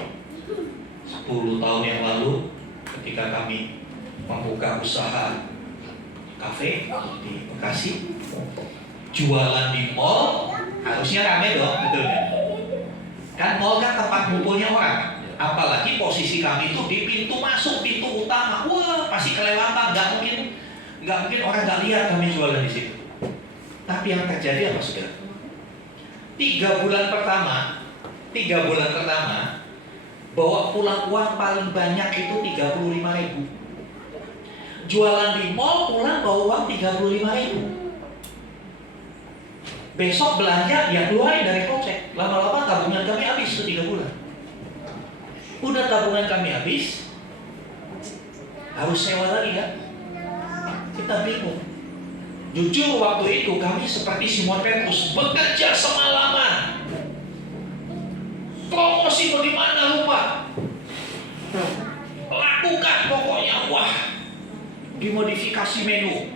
10 tahun yang lalu ketika kami membuka usaha kafe di Bekasi, jualan di mall harusnya rame dong, betul kan? Kan mall kan tempat ngumpulnya orang, apalagi posisi kami itu di pintu masuk, pintu utama. Wah, pasti kelewatan, nggak mungkin orang nggak lihat kami jualan di situ. Tapi yang terjadi apa, saudara? 3 bulan pertama bawa pulang uang paling banyak itu 35.000. Jualan di mall pulang bawa uang 35.000. Besok belanja ya keluarin dari kocek. Lama-lama tabungan kami habis itu 3 bulan. Udah tabungan kami habis, harus sewa lagi kan? Kita bingung. Jujur waktu itu kami seperti Simon Petrus, bekerja semalaman. Promosi bagaimana lupa. Lakukan pokoknya, wah. Dimodifikasi menu,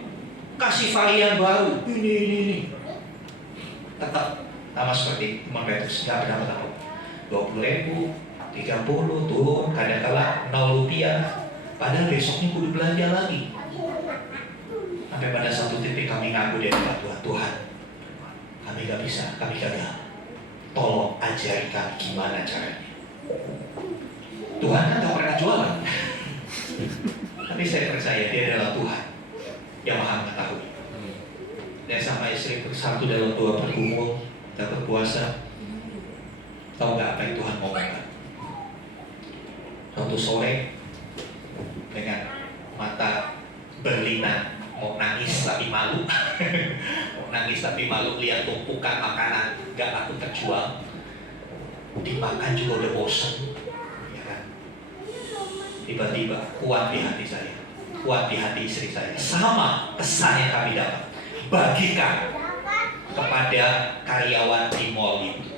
kasih varian baru. Ini. Tetap sama seperti Simon Petrus, nggak dapat apa. 20.000, 30 turun, kadang-kala 0 rupiah. Padahal besoknya kudu belanja lagi. Sampai pada satu titik kami ngaku dari Tuhan, kami gak bisa, kami gagal. Tolong ajari kami gimana caranya. Tuhan kan gak pernah jualan. Tapi saya percaya Dia adalah Tuhan yang maha mengetahui. Dan sama istri satu dalam 2 bergumul, dapat puasa. Tahu gak apa yang Tuhan mau ngomongkan? Suatu sore dengan mata berlinang, mau nangis tapi malu. Mau nangis tapi malu lihat tumpukan makanan gak laku terjual, dimakan juga udah bosan, ya kan? Tiba-tiba kuat di hati saya, kuat di hati istri saya, sama kesan yang kami dapat. Bagikan kepada karyawan di mall itu.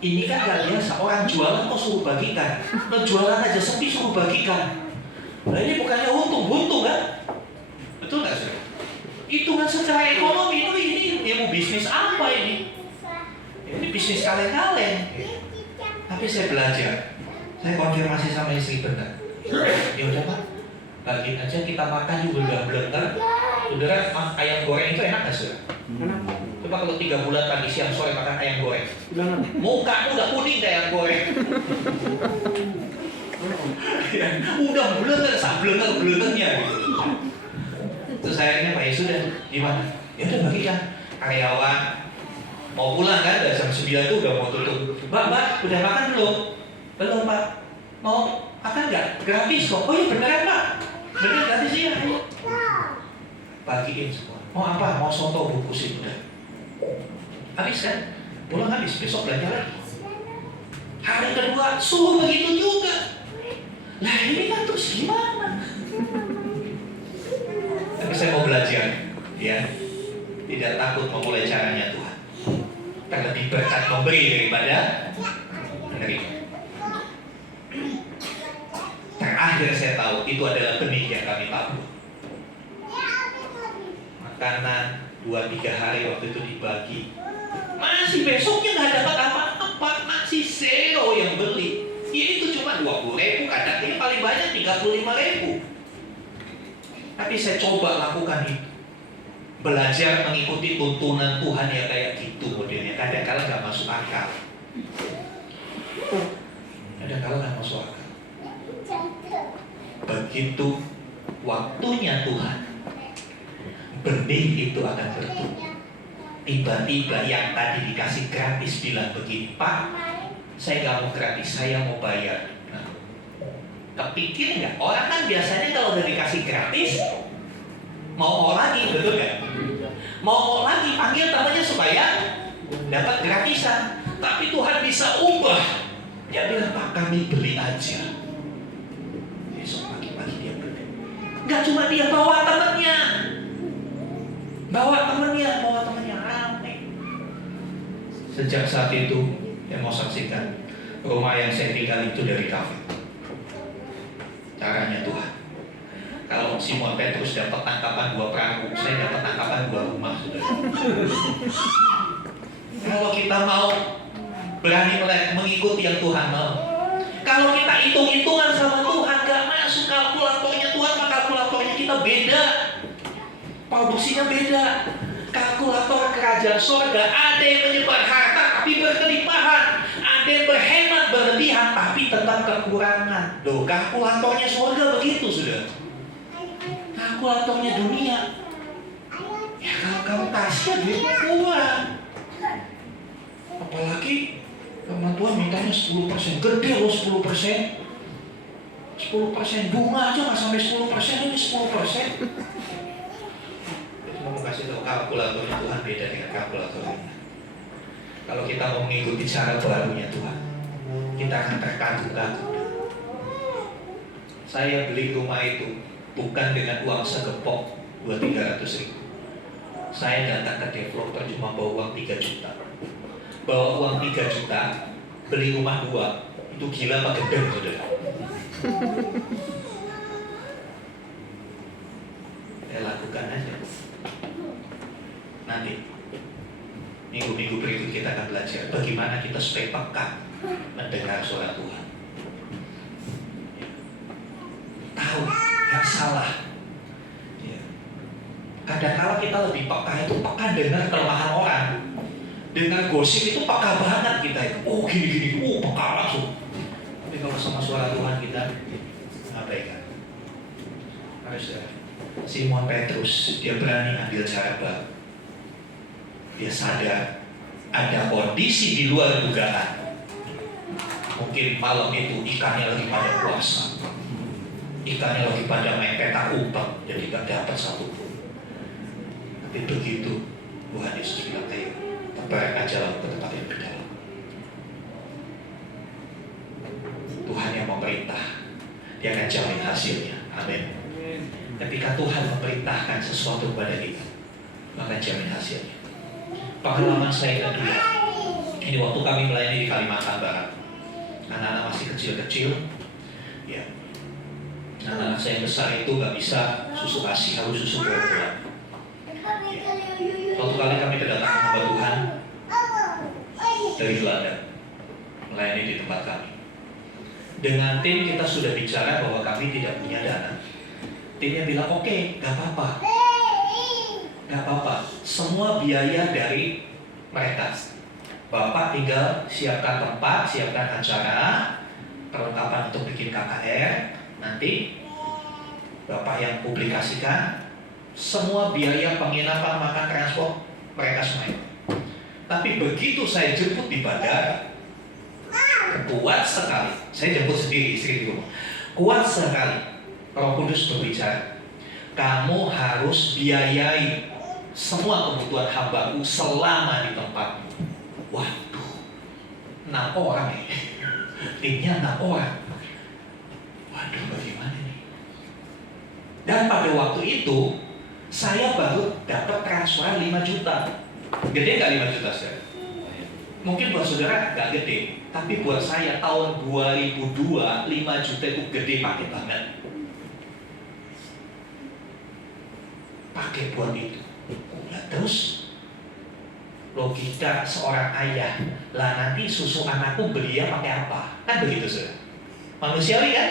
Ini kan gak biasa, orang jualan kok suruh bagikan. Nah, jualan aja sepi suruh bagikan. Nah ini bukannya untung kan? Betul gak sih? Hitungan secara ekonomi itu ini ilmu bisnis apa ini? Ini bisnis kaleng-kaleng. Tapi saya belajar, saya konfirmasi sama istri benar. Ya udah Pak, bagiin aja kita makan juga udah blender. Saudara, ayam goreng itu enak gak sih? Coba kalau 3 bulan pagi siang sore makan ayam goreng, muka udah kuning kayak ayam goreng. Ya, udah blender, blendernya gitu. Terus akhirnya Pak, ya sudah, gimana? Ya udah bagikan karyawan mau pulang kan, udah jam 9 tuh udah mau tutup. Mbak, udah makan belum? Belum Pak. Mau makan nggak? Gratis kok. Oh iya beneran Pak. Bener gratis ya. Ayo. Bagiin semua. Mau apa? Mau soto bungkus udah. Habis kan? Pulang habis, besok belanja lagi. Hari kedua suruh begitu juga. Nah ini kan terus gimana? Tapi saya mau belajar, ya. Tidak takut memulai caranya Tuhan. Terlebih berkat memberi daripada menerima. Terakhir saya tahu itu adalah benih yang kami tabur. Makanan 2-3 hari waktu itu dibagi, masih besoknya nggak dapat apa-apa, masih zero yang beli. Ya itu cuma 20.000, kadang ini paling banyak 35.000. Tapi saya coba lakukan itu, belajar mengikuti tuntunan Tuhan ya kayak gitu modelnya. Kadang-kadang nggak masuk akal, kadang-kadang nggak masuk akal. Begitu waktunya Tuhan, benih itu akan bertumbuh. Tiba-tiba yang tadi dikasih gratis bilang begini, Pak, saya nggak mau gratis, saya mau bayar. Nah, kepikir nggak? Orang kan biasanya kalau udah dikasih gratis mau lagi, betul nggak? Mau lagi, panggil temannya supaya dapat gratisan. Tapi Tuhan bisa ubah. Dia bilang, Pak, kami beli aja. Besok pagi-pagi dia beli. Nggak cuma dia, bawa temannya rame. Sejak saat itu, yang mau saksikan, rumah yang saya tinggal itu dari kafe. Caranya Tuhan. Kalau Simon Petrus dapat tangkapan 2 perahu, saya dapat tangkapan 2 rumah, sudah. Kalau kita mau berani mengikuti yang Tuhan mau. Kalau kita hitung-hitungan sama Tuhan, gak masuk kalkulatornya Tuhan, maka kalkulatornya kita beda. Produksinya beda. Kalkulator kerajaan surga, ada yang menyebar harta tapi berkelimpahan, ada yang berhemat berlebihan tapi tetap kekurangan. Loh, kalkulatornya surga begitu sudah. Kalkulatornya dunia, ya kalau kamu kasih duitnya kurang. Apalagi karena Tuhan mintanya 10%, gede loh 10%. 10% bunga aja nggak sampai 10%, ini 10%. Mau kasih tahu kalkulatornya Tuhan beda dengan kalkulatornya. Kalau kita mau mengikuti cara barunya Tuhan, kita akan terkagum-kagum. Saya beli rumah itu bukan dengan uang segepok 200-300 ribu. Saya datang ke developer cuma bawa uang 3 juta. Bawa uang 3 juta, beli rumah 2. Itu gila apa gedeng, saudara? Ya lakukan aja. Nanti minggu-minggu berikut kita akan belajar bagaimana kita supaya peka mendengar suara Tuhan. Tahu yang salah. Ya. Kadang-kadang kita lebih peka itu peka dengar kelemahan orang. Dengar gosip itu peka banget kita itu. Oh gini-gini, oh peka langsung. Tapi kalau sama suara Tuhan kita mengabaikan. Harus ya. Simon Petrus dia berani ambil cara baru. Dia sadar ada kondisi di luar dugaan. Mungkin malam itu ikannya lagi pada puasa, ikannya lagi pada main petak umpet, jadi gak dapat satu pun. Tapi begitu Tuhan Yesus bilang, ayo tebarkan aja lalu ke tempat yang berdalam. Tuhan yang memerintah, dia akan jamin hasilnya. Amin. Ketika Tuhan memerintahkan sesuatu kepada kita, maka jamin hasilnya. Pengalaman saya kedua, ini waktu kami melayani di Kalimantan Barat, anak-anak masih kecil-kecil, ya. Anak-anak saya yang besar itu nggak bisa susu ASI, harus susu bulan. Waktu kali kami kedatangan hamba Tuhan dari Belanda, melayani di tempat kami. Dengan tim kita sudah bicara bahwa kami tidak punya dana. Timnya bilang, oke, gak apa-apa. Gak apa-apa, semua biaya dari mereka. Bapak tinggal siapkan tempat, siapkan acara, perlengkapan untuk bikin KKR. Nanti Bapak yang publikasikan. Semua biaya penginapan, makan, transport, mereka semua. Tapi begitu saya jemput di bandara, kuat sekali. Saya jemput sendiri, istri di rumah. Kuat sekali. Roh Kudus berbicara, kamu harus biayai semua kebutuhan hambaku selama di tempatmu. Waduh, 6 orang ya. Timnya 6 orang. Waduh, bagaimana nih? Dan pada waktu itu saya baru dapat transferan 5 juta. Gede nggak 5 juta saudara? Mungkin buat saudara nggak gede, tapi buat saya tahun 2002 5 juta itu gede, pakai banget. Pakai buat itu. Nah, terus logika seorang ayah, lah nanti susu anakku beli pakai apa? Kan begitu saudara? Manusiawi kan?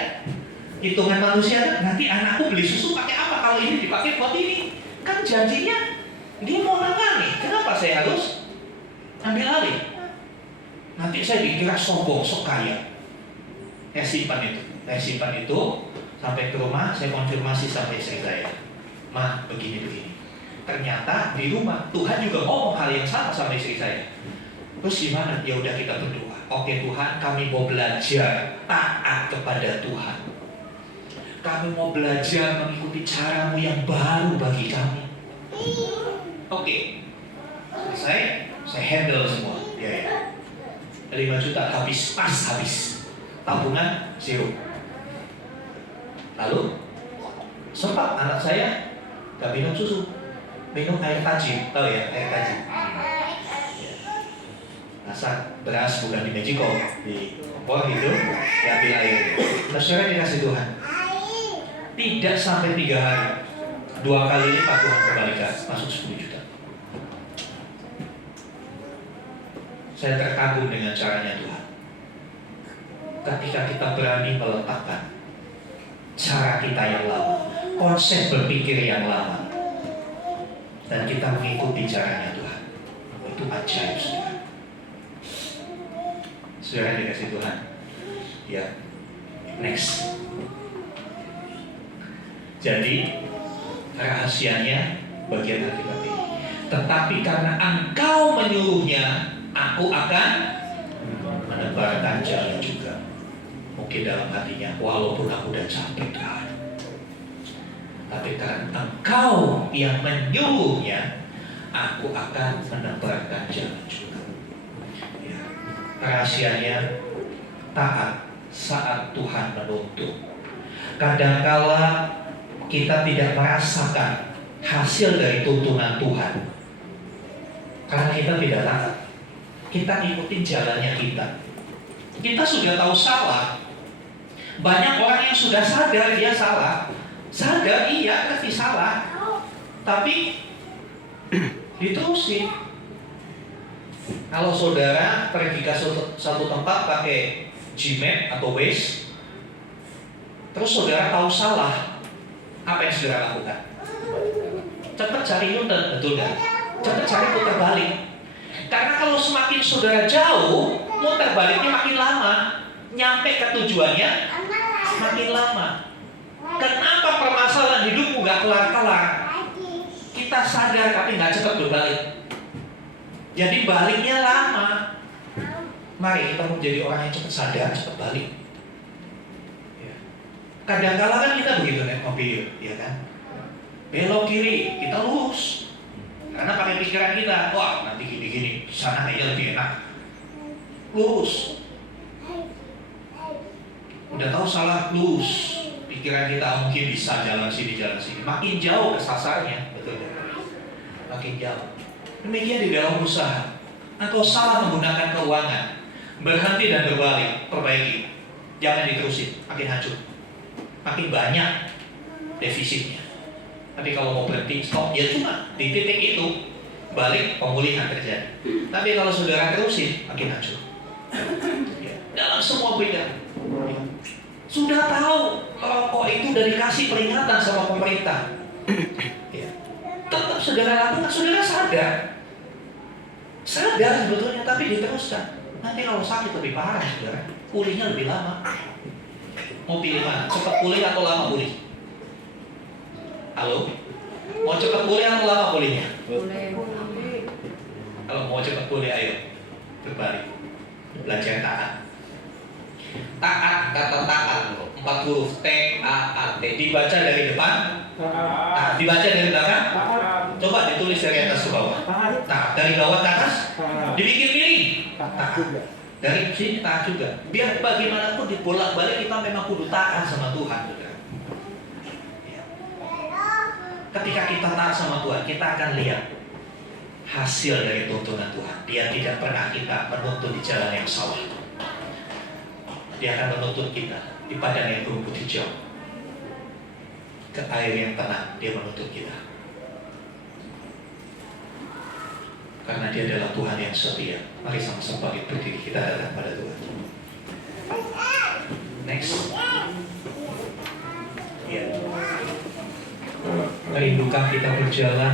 Hitungan manusia kan? Nanti anakku beli susu pakai apa kalau ini dipakai buat ini? Kan janjinya dia mau nangani. Kenapa saya harus ambil alih? Nanti saya dikira sombong, sok kaya. Saya simpan itu sampai ke rumah, saya konfirmasi sampai istri saya. Ma, begini. Ternyata di rumah Tuhan juga ngomong hal yang sama sama istri saya. Terus gimana? Ya udah kita berdoa. Oke Tuhan, kami mau belajar taat kepada Tuhan. Kami mau belajar mengikuti caramu yang baru bagi kami. Oke. Saya handle semua. Ya. 5 juta habis. Tabungan 0. Lalu sempat anak saya gak minum susu, minum air kaji. Tahu ya air kaji? Masak beras bukan di Mexico, di kompor gitu, diambil air. Terus saya dikasih Tuhan. Tidak sampai 3 hari, 2 kali lipat Tuhan kembalikan, masuk 10 juta. Saya terkagum dengan caranya Tuhan. Ketika kita berani meletakkan cara kita yang lama, konsep berpikir yang lama, dan kita mengikuti caranya Tuhan, itu ajaib saudara. Saudara dikasih Tuhan. Ya, next. Jadi rahasianya bagian Alkitab ini. Tetapi karena engkau menyuruhnya, aku akan menebarkan jalan juga. Mungkin dalam hatinya, walaupun aku udah capek Tuhan, tapi karena engkau yang menyuruhnya, aku akan menebarkan jalan juga. Ya. Rahasianya taat saat Tuhan menuntun. Kadangkala kita tidak merasakan hasil dari tuntunan Tuhan karena kita tidak taat. Kita ikutin jalannya kita. Kita sudah tahu salah. Banyak orang yang sudah sadar dia salah. Sadar iya pasti salah. Tapi diterusin. Kalau saudara pergi ke satu tempat pakai Gmap atau Waze, terus saudara tahu salah, apa yang saudara lakukan? Cepat cari U-turn, betul kan? Cepat cari putar balik. Karena kalau semakin saudara jauh, muter baliknya makin lama, nyampe ke tujuannya makin lama. Kenapa permasalahan hidupmu gak kelar-kelar? Kita sadar tapi gak cepat berbalik. Jadi baliknya lama. Mari kita menjadi orang yang cepat sadar, cepat balik. Kadang-kala kan kita begitu naik mobil, ya kan? Belok kiri, kita lurus. Karena pakai pikiran kita, wah nanti gini-gini, sana aja lebih enak. Lurus. Udah tahu salah, lurus. Pikiran kita mungkin bisa jalan sini. Makin jauh ke sasarnya, betul. makin jauh. Demikian di dalam usaha. Engkau salah menggunakan keuangan, berhenti dan berbalik, perbaiki. Jangan diterusin, makin hancur. Makin banyak defisitnya. Tapi kalau mau berhenti, stop, ya cuma di titik itu, balik, pemulihan terjadi. Tapi kalau saudara terusin, makin hancur. Ya, dalam semua bidang. Ya. Sudah tahu rokok itu udah dikasih peringatan sama pemerintah. Ya. Tetap saudara lakukan, saudara sadar sebetulnya, tapi diteruskan. Nanti kalau sakit lebih parah, saudara, pulihnya lebih lama. Mau pilih mana? Cepat pulih atau lama pulih? Halo? Mau cepat pulih atau lama pulihnya? Kalau mau cepat pulih, ayo berbalik, belajar taat. Taat, kata taat 4 huruf, T-A-A-T. Dibaca dari depan, dibaca dari belakang. Coba ditulis dari atas ke bawah. Taat, dari bawah ke atas, dibikin miring. Taat, dari sini taat juga. Biar bagaimanapun dibolak-balik, kita memang kudu taat sama Tuhan. Ketika kita taat sama Tuhan, kita akan lihat hasil dari tuntunan Tuhan. Dia tidak pernah kita menuntut di jalan yang salah. Dia akan menuntut kita di padang yang berumput hijau, ke air yang tenang. Dia menuntut kita karena Dia adalah Tuhan yang setia. Mari sama-sama berdiri, kita datang pada Tuhan. Next. Ya. Rindukan kita berjalan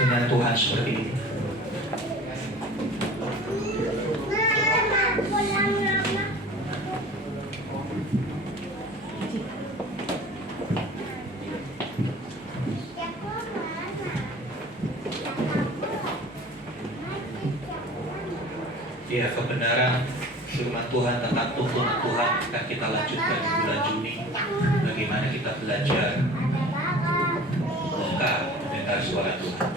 dengan Tuhan seperti ini. Ya, kebenaran firman Tuhan tentang tuntunan Tuhan akan kita lanjutkan di bulan Juni. Bagaimana kita belajar mendengar suara Tuhan.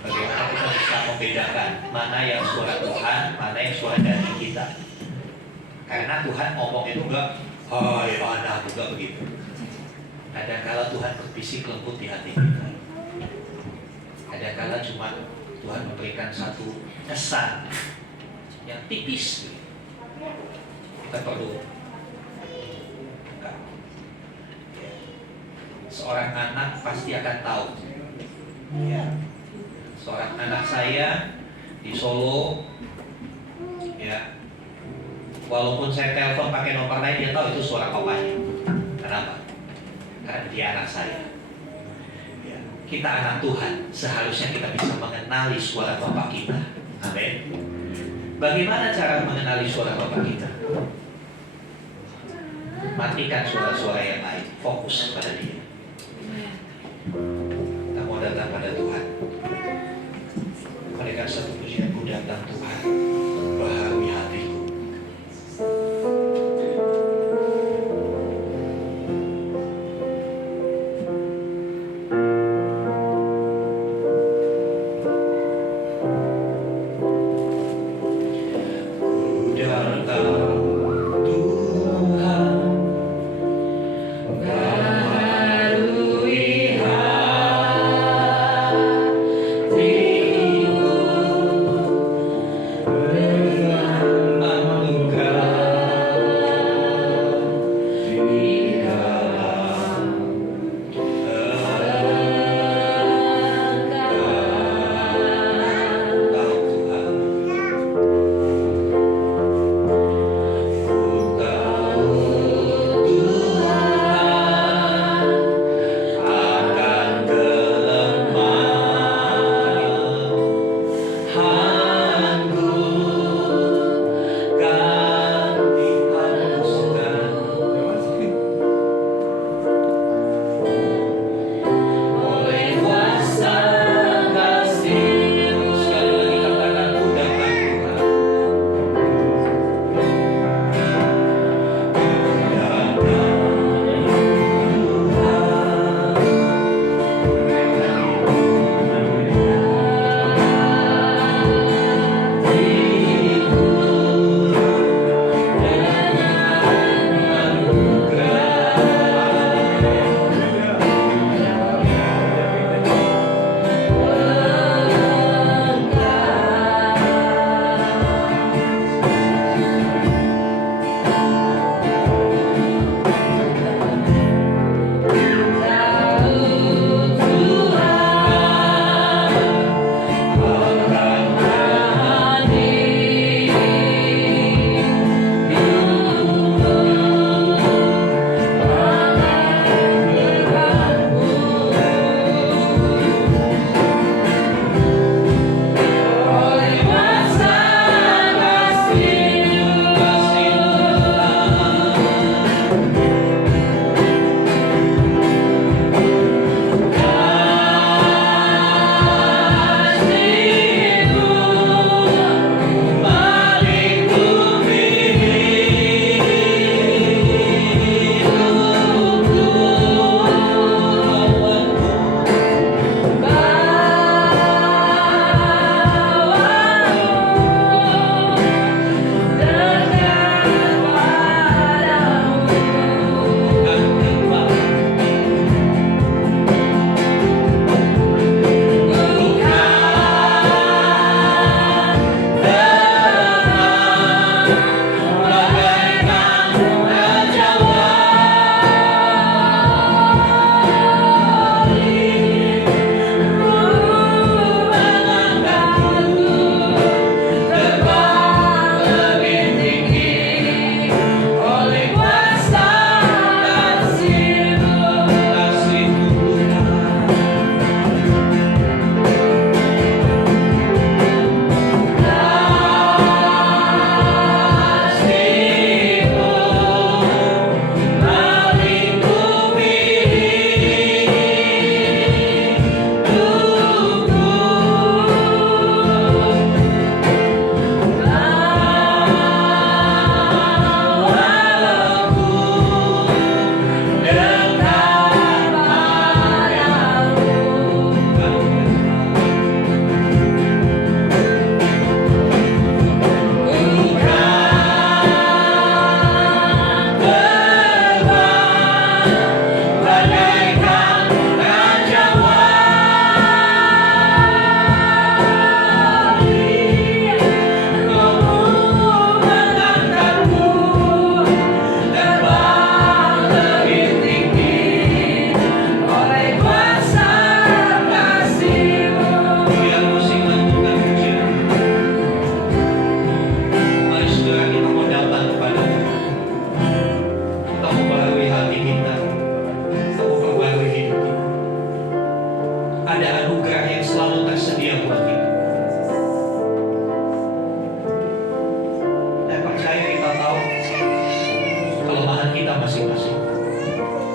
Bagaimana kita bisa membedakan mana yang suara Tuhan, mana yang suara dari kita. Karena Tuhan ngomong itu enggak, hai anak, enggak begitu. Kadang-kala Tuhan berbisik lembut di hati kita. Kadang-kala cuma Tuhan memberikan satu kesan yang tipis. Kita perlu. Seorang anak pasti akan tahu. Ya. Seorang anak saya di Solo, ya, walaupun saya telepon pakai nomor lain, dia tahu itu suara papanya. Kenapa? Karena dia anak saya. Ya. Kita anak Tuhan, seharusnya kita bisa mengenali suara Bapa kita. Amin. Bagaimana cara mengenali suara Bapa kita? Matikan suara-suara yang lain, fokus pada Dia. Kita mau datang pada Tuhan. Berikan satu pujian, ku datang Tuhan, baharui hatiku. Ku datang Tuhan, baharui hatiku.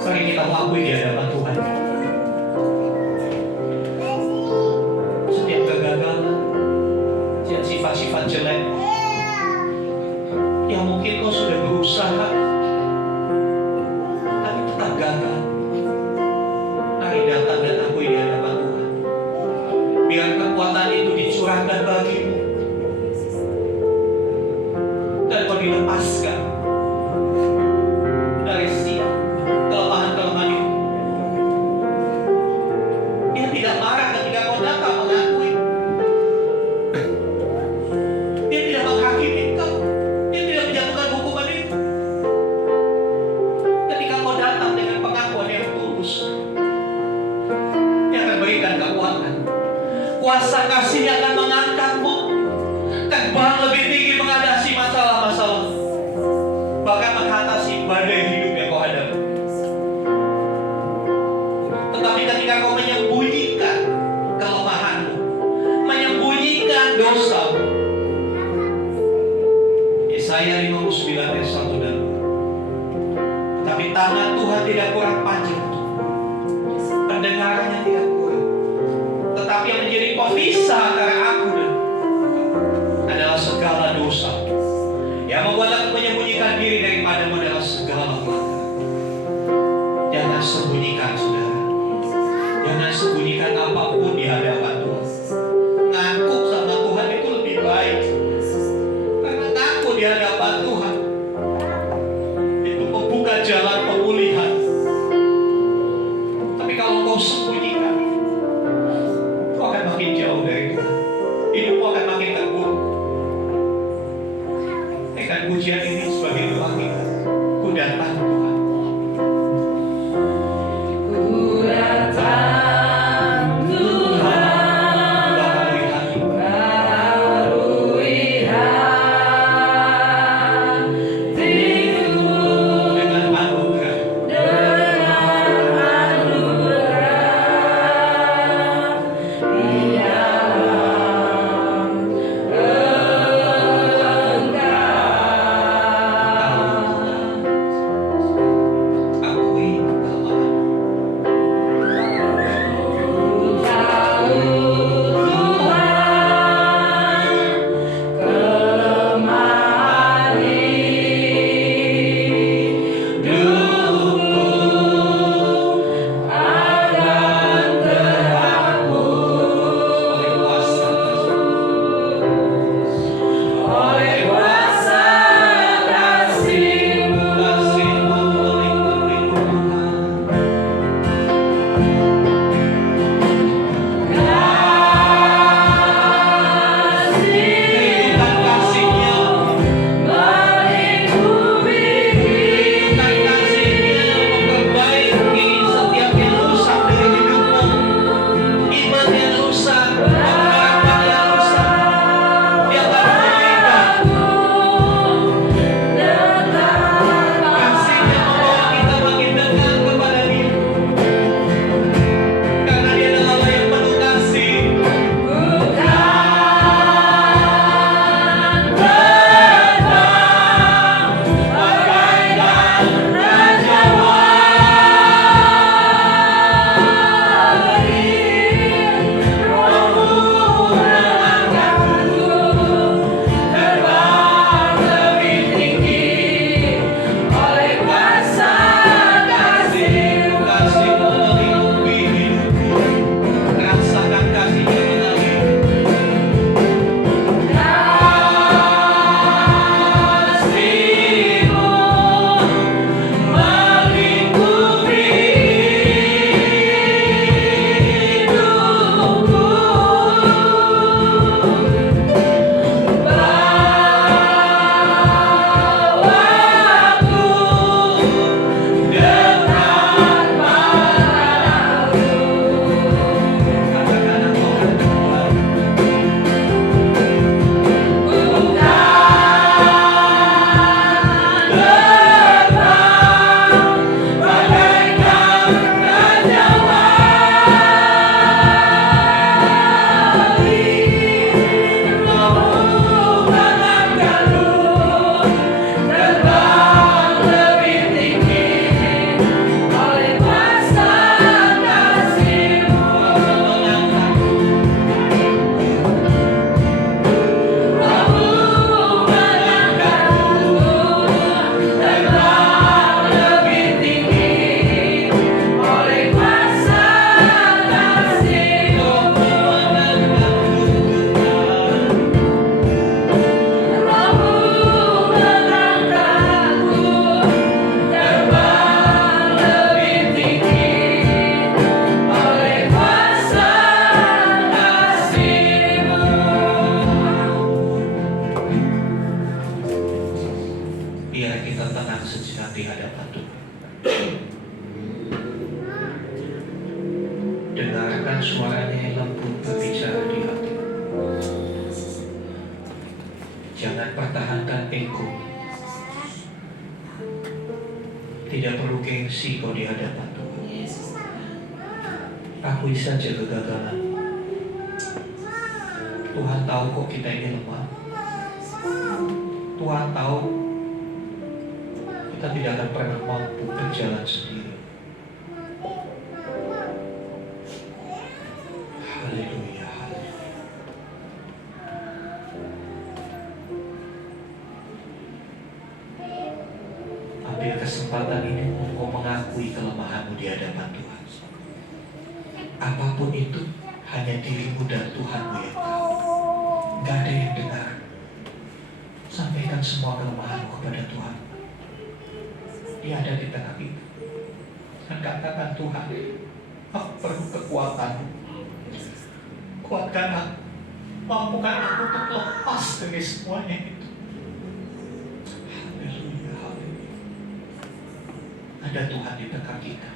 Mari kita mengakui di hadapan Tuhan. Setiap kegagalan, setiap sifat-sifat jelek yang mungkin kau sudah berusaha tapi tetap gagal. Mari datang dan akui di hadapan Tuhan. Biar kekuatan itu dicurahkan bagimu dan kau dilepaskan dari setiap kelemahan-kelemahan itu. Dia tidak marah ketika kau datang mengakui. Dia tidak menghakimi kau. Dia tidak menjatuhkan hukuman itu. Ketika kau datang dengan pengakuan yang tulus, dia akan berikan kekuatan. Kuasa kasih akan mengangkatmu terbang lebih tinggi mengatasi masalah-masalah, bahkan mengatasi badai hidup yang kau hadapi. Tetapi ketika kau menyembunyikan kelemahanmu, menyembunyikan dosamu, Yesaya 59 ayat 1 dan 2. Tetapi tangan Tuhan tidak kurang panjang, pendengarannya tidak kurang, tetapi yang menjadi pemisah antara aku dan adalah segala dosa. Yang membuat aku menyembunyikan diri daripadamu adalah segala pelanggaran. Jangan sembunyikan, saudara. Jangan sembunyikan apapun di hadapan Tuhan. Ngaku sama Tuhan itu lebih baik. Karena ngaku di hadapan Tuhan itu membuka jalan pemulihan. Tapi kalau kau sembunyikan, kau akan makin jauh dari Tuhan. Hidupmu akan makin terpuruk. Dengan pujian ini sebagai doa kita, ku datang Tuhan. Ku datang Tuhan, Baharui hati, baharui hatiku dengan anugerah, dengan anugerah di dalam engkau. Biar kita tenang sejenak di hadapan Tuhan. Dengarkan suaranya yang lembut berbicara di hati. Jangan pertahankan ego. Tidak perlu gengsi kau di hadapan Tuhan. Akui saja kegagalan. Tuhan tahu kok kita ini lemah. Tuhan tahu kita tidak akan pernah mampu berjalan sendiri. Haleluya, haleluya. Ambil kesempatan ini untuk mengakui kelemahanmu di hadapan Tuhan. Apapun itu, hanya dirimu dan Tuhanmu yang tahu. Gak ada yang dengar. Sampaikan semua kelemahanmu kepada Tuhan. Dia ada di tengah kita. Dan katakan, Tuhan, aku perlu kekuatan-Mu. Kuatkan aku. Mampukan aku untuk lepas dari semuanya itu. Haleluya, haleluya. Ada Tuhan di tengah kita.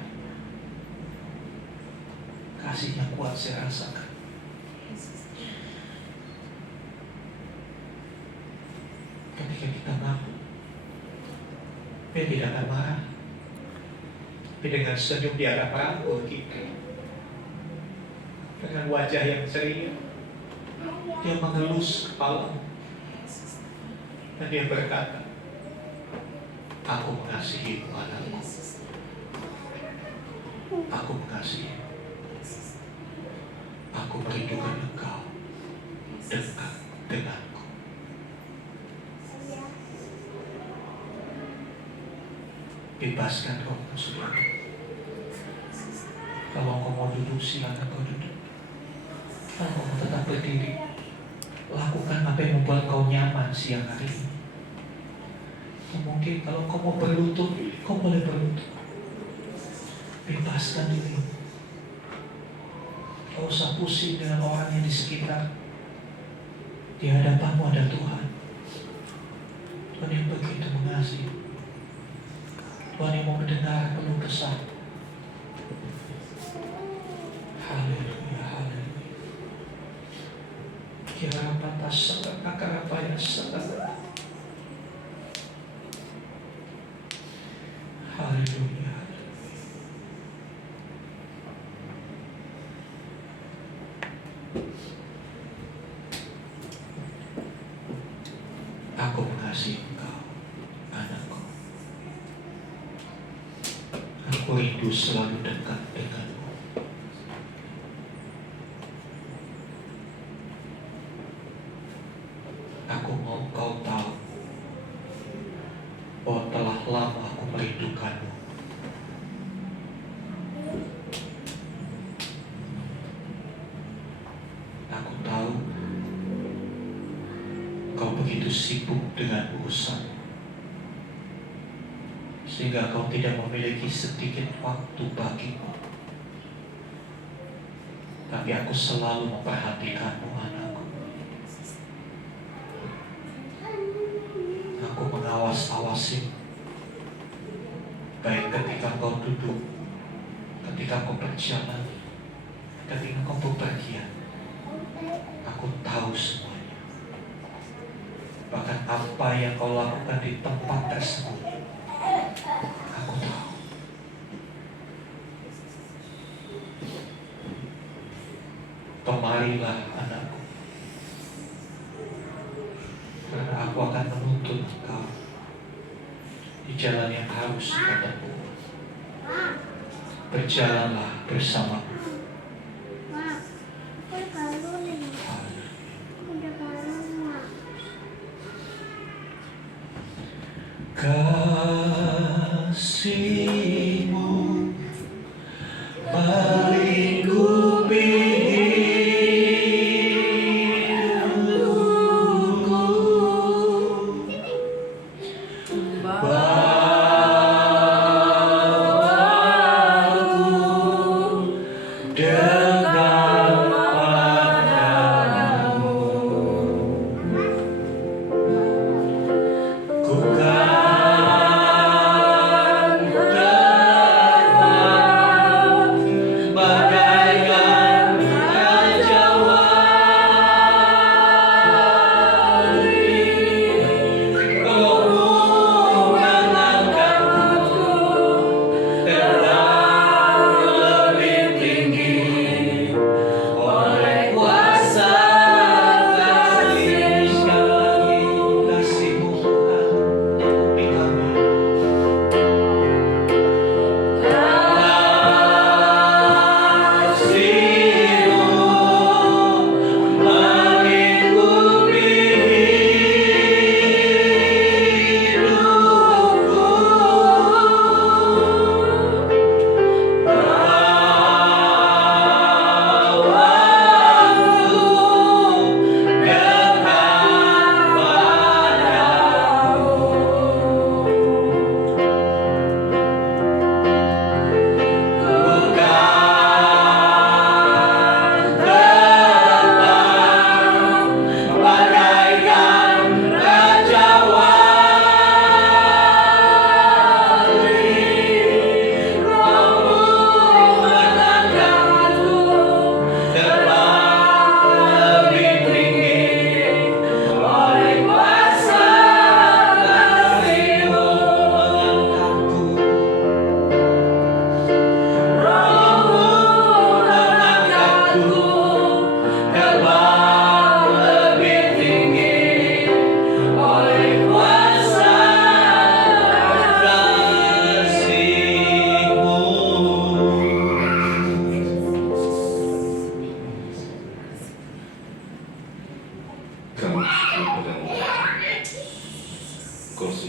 Kasih-Nya kuat saya rasakan. Ketika kita mampu, Dia tidak akan marah. Tapi dengan senyum Dia akan merangkul kita. Dengan wajah yang ceria, Dia mengelus kepala. Dan Dia berkata, aku mengasihimu anakku. Aku mengasihimu. Aku merindukan engkau dekat denganku. Bebaskan rohmu saudara. Kalau kau mau duduk, silakan kau duduk. Kalau kau mau tetap berdiri, lakukan apa yang membuat kau nyaman siang hari ini. Mungkin kalau kau mau berlutut, kau boleh berlutut. Bebaskan diri. Kau usah pusing dengan orang yang di sekitar. Di hadapanmu ada Tuhan. Tuhan yang begitu mengasihi. Tuhan yang mau mendengar keluh kesah. Haleluya, haleluya. Kira batas sangat akar apa yang sangat. Haleluya. Aku mengasihi engkau, anakku. Aku rindu selalu dekat denganmu. Aku mau kau tahu bahwa telah lama aku merindukanmu. Aku tahu kau begitu sibuk dengan urusan, sehingga kau tidak memiliki sedikit waktu bagiku. Tapi aku selalu memperhatikanmu, anakku. Aku mengawas-awasi, baik ketika kau duduk, ketika kau berjalan, ketika kau bepergian. Aku tahu semuanya. Bahkan apa yang kau lakukan di tempat tersebut, aku tahu. Kemarilah anakku, karena aku akan menuntun engkau di jalan yang harus kau tempuh. Berjalanlah bersamaku. Kasih-Mu melingkupi hidupku, bawaku dekat padamu. Ku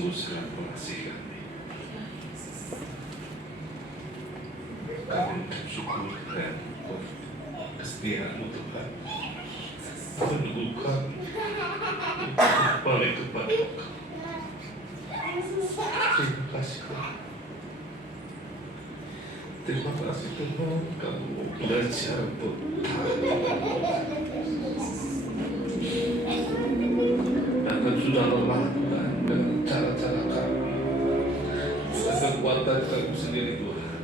sungguh sangat mengasihi kami. Kami mengucap syukur dan kesetiaan-Mu Tuhan. Menunggu kami balik kepada Engkau. Terima kasih Tuhan. Terima kasih Tuhan, kami mau belajar untuk dan sudah lelah Tuhan dengan cara-cara kami, dengan kekuatan kami sendiri Tuhan.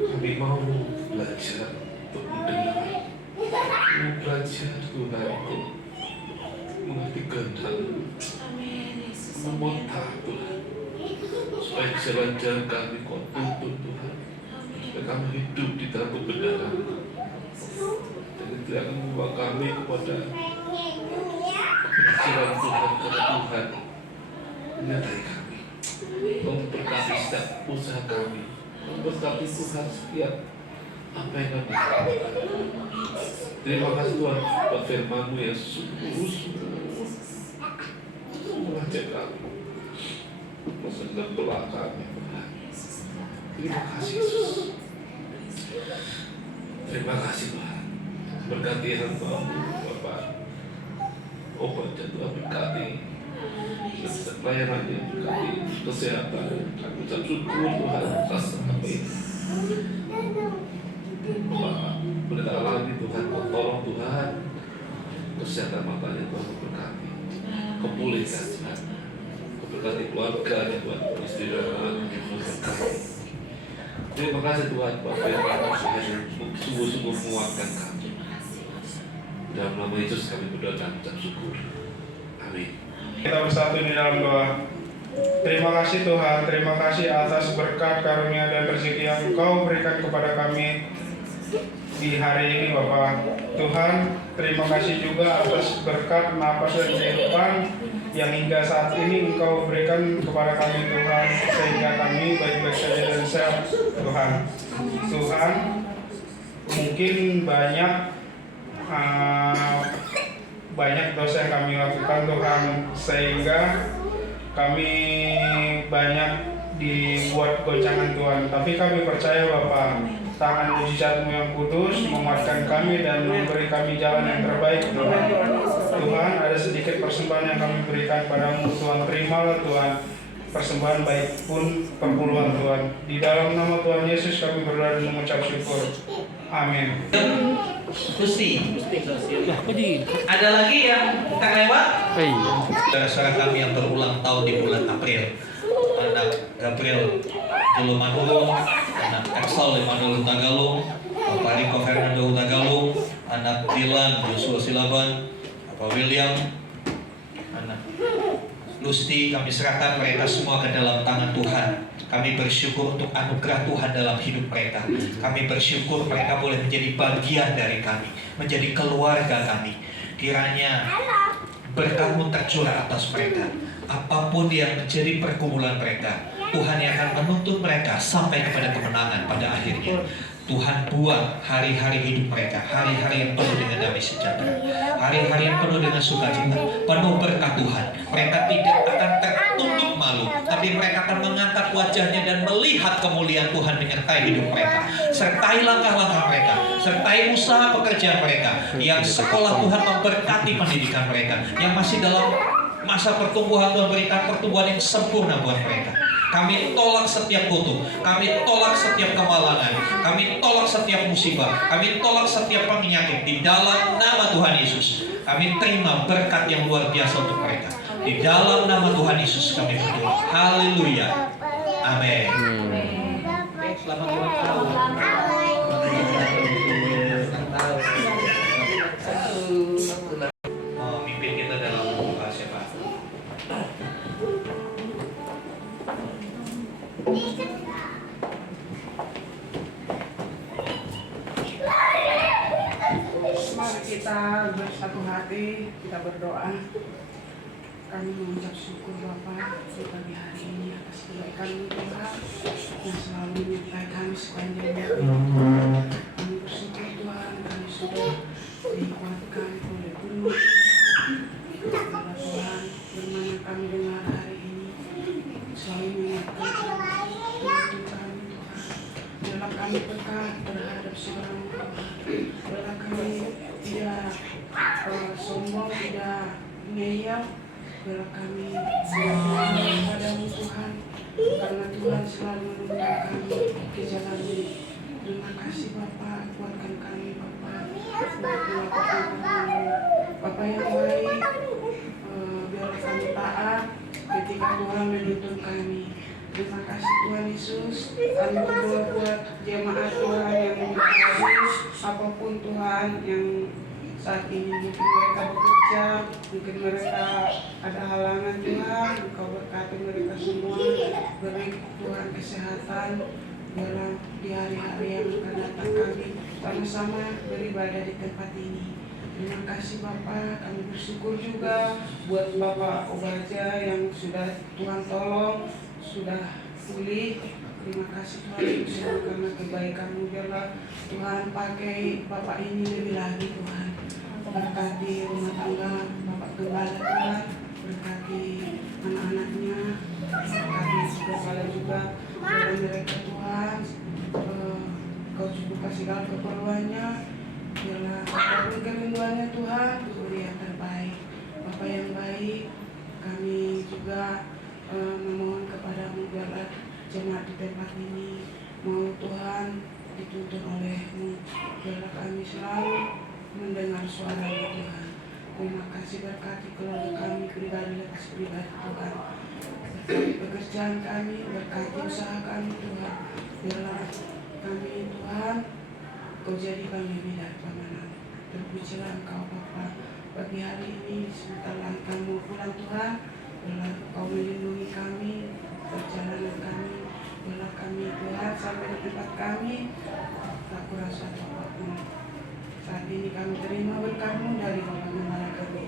Kami mau belajar untuk mendengar, mau belajar Tuhan untuk mengerti kehendak-Mu, memontah Tuhan, supaya jalan-jalan kami Kau tuntun Tuhan, supaya kami hidup di dalam kebenaran, dan tidak akan membawa kami kepada jalan Tuhan, karena Tuhan menyertai kami, memberkati setiap usaha kami, memberkati Tuhan setiap apa yang kami lakukan. Terima kasih Tuhan buat firman-Mu yang sungguh-sungguh mengajak kami, mengenal belah kami. Terima kasih Yesus. Terima kasih Tuhan. Berkati hamba-Mu Bapak. Obat dan Tuhan berkati pelayanannya, berkati kesehatan. Kami ucap syukur Tuhan atas apa ini. Bapak berkata lagi Tuhan, Kau tolong Tuhan kesehatan matanya Tuhan berkati, Kau pulihkan Tuhan, Kau berkati keluarganya Tuhan, istri dan anaknya Tuhan berkati. Terima kasih Tuhan Bapak yang sungguh-sungguh menguatkan kami. Dalam nama Yesus kami berdoa dan ucap syukur. Amin. Kita bersatu di dalam doa. Terima kasih Tuhan, terima kasih atas berkat, karunia dan rezeki yang Engkau berikan kepada kami di hari ini Bapak. Tuhan, terima kasih juga atas berkat, napas dan kehidupan yang hingga saat ini Engkau berikan kepada kami Tuhan, sehingga kami baik-baik saja dan sehat Tuhan. Tuhan, mungkin banyak dosa yang kami lakukan Tuhan, sehingga kami banyak dibuat goncangan Tuhan. Tapi kami percaya Bapa, tangan mujizat-Mu yang kudus menguatkan kami dan memberi kami jalan yang terbaik Tuhan. Tuhan, ada sedikit persembahan yang kami berikan padamu Tuhan. Terimalah Tuhan persembahan baik pun perpuluhan Tuhan. Di dalam nama Tuhan Yesus kami berdoa dan mengucap syukur. Amin. Gusti, ada lagi yang tak lewat? Saudara-saudara kami yang berulang tahun di bulan April, anak Gabriel Julumanulung, anak Axel Emmanuel Hutagalung, Bapak Riko Fernando Hutagalung, anak Dylan Joshua Silaban, Bapak William, anak Lusti, kami serahkan mereka semua ke dalam tangan Tuhan. Kami bersyukur untuk anugerah Tuhan dalam hidup mereka. Kami bersyukur mereka boleh menjadi bagian dari kami, menjadi keluarga kami. Kiranya berkat-Mu tercurah atas mereka. Apapun yang menjadi pergumulan mereka, Tuhan yang akan menuntut mereka sampai kepada kemenangan pada akhirnya. Tuhan buat hari-hari hidup mereka, hari-hari yang penuh dengan damai sejahtera, hari-hari yang penuh dengan sukacita, penuh berkat Tuhan. Mereka tidak akan tertutup malu, tapi mereka akan mengangkat wajahnya dan melihat kemuliaan Tuhan menyertai hidup mereka. Sertai langkah-langkah mereka, sertai usaha pekerjaan mereka. Yang sekolah Tuhan memberkati pendidikan mereka, yang masih dalam masa pertumbuhan Tuhan berikan pertumbuhan yang sempurna buat mereka. Kami tolak setiap kutuk, kami tolak setiap kemalangan, kami tolak setiap musibah, kami tolak setiap penyakit di dalam nama Tuhan Yesus. Kami terima berkat yang luar biasa untuk mereka. Di dalam nama Tuhan Yesus kami berdoa. Haleluya. Amin. Selamat ulang tahun. Mimpin kita dalam doa siapa? Mari kita bersatu hati, kita berdoa. Kami mengucap syukur Bapa di pagi hari ini atas kebaikan Tuhan yang selalu menyertai kami sepanjang hari. Kami bersyukur Tuhan, kami sudah dikuatkan oleh Tuhan. Tuhan, firman yang kami dengar hari biarlah kami berdoa kepadamu Tuhan, karena Tuhan selalu menuntun kami ke jalan-Mu. Terima kasih Bapa, kuatkan kami Bapa untuk melakukan firman-Mu. Bapa yang baik, biarlah kami taat ketika Tuhan menuntun kami. Terima kasih Tuhan Yesus. Kami berdoa buat jemaat Tuhan yang memiliki apapun Tuhan yang saat ini mungkin mereka bekerja, mungkin mereka ada halangan Tuhan. Engkau berkati mereka semua, beri Tuhan kesehatan. Biarlah di hari-hari yang akan datang kami sama-sama beribadah di tempat ini. Terima kasih Bapak, kami bersyukur juga buat Bapak Obaja yang sudah Tuhan tolong, sudah pulih. Terima kasih Tuhan semua karena kebaikan-Mu. Biarlah Tuhan pakai Bapak ini lebih lagi Tuhan. Berkati rumah tangga Bapak Gembala Tuhan, berkati anak-anaknya, berkati Gembala juga dan mereka Tuhan. Kau cukup kasih segala keperluannya. Biarlah apapun kerinduannya Tuhan, beri yang terbaik. Bapak yang baik, kami juga memohon kepadamu biarlah jemaat di tempat ini mau Tuhan dituntun oleh-Mu. Biarlah kami selalu mendengar suara-Mu Tuhan. Terima kasih, berkati keluarga kami pribadi lepas pribadi Tuhan. Berkati pekerjaan kami, berkati usaha kami Tuhan. Biarlah kami Tuhan, Kau jadi kami lebih dari pamanan. Terpujilah Engkau Bapa. Pagi hari ini sebentar lagi kami mau pulang Tuhan. Biarlah Kau melindungi kami, perjalanan kami. Biarlah kami Tuhan sampai di tempat kami tak kurasa apapun. Saat ini kami terima berkat-Mu dari Bapak Gembala kami.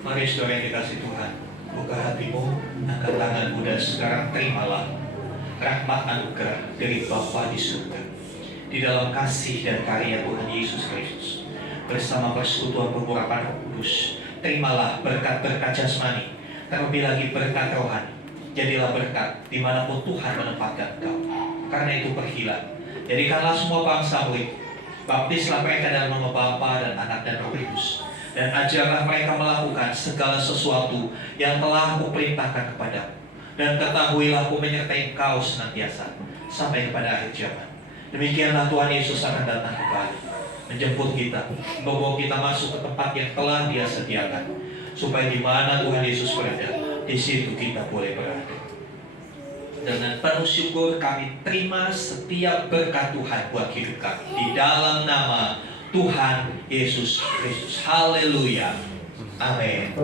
Mari saudara yang dikasih Tuhan, buka hatimu, angkat tanganmu dan sekarang terimalah rahmat anugerah dari Bapa di surga. Di dalam kasih dan karya Tuhan Yesus Kristus, bersama persekutuan pengurapan Roh Kudus, terimalah berkat-berkat jasmani, terlebih lagi berkat rohani. Jadilah berkat dimanapun Tuhan menempatkan kau. Karena itu pergilah, jadikanlah semua bangsa murid, baptislah mereka dalam nama Bapa dan Anak dan Roh Kudus, dan ajarlah mereka melakukan segala sesuatu yang telah Aku perintahkan kepadamu. Dan ketahuilah Aku menyertai engkau senantiasa sampai kepada akhir zaman. Demikianlah Tuhan Yesus akan datang kembali, menjemput kita, membawa kita masuk ke tempat yang telah Dia sediakan, supaya di mana Tuhan Yesus berada, di situ kita boleh berada. Dengan penuh syukur kami terima setiap berkat Tuhan buat hidup kami di dalam nama Tuhan Yesus Kristus. Haleluya. Amin.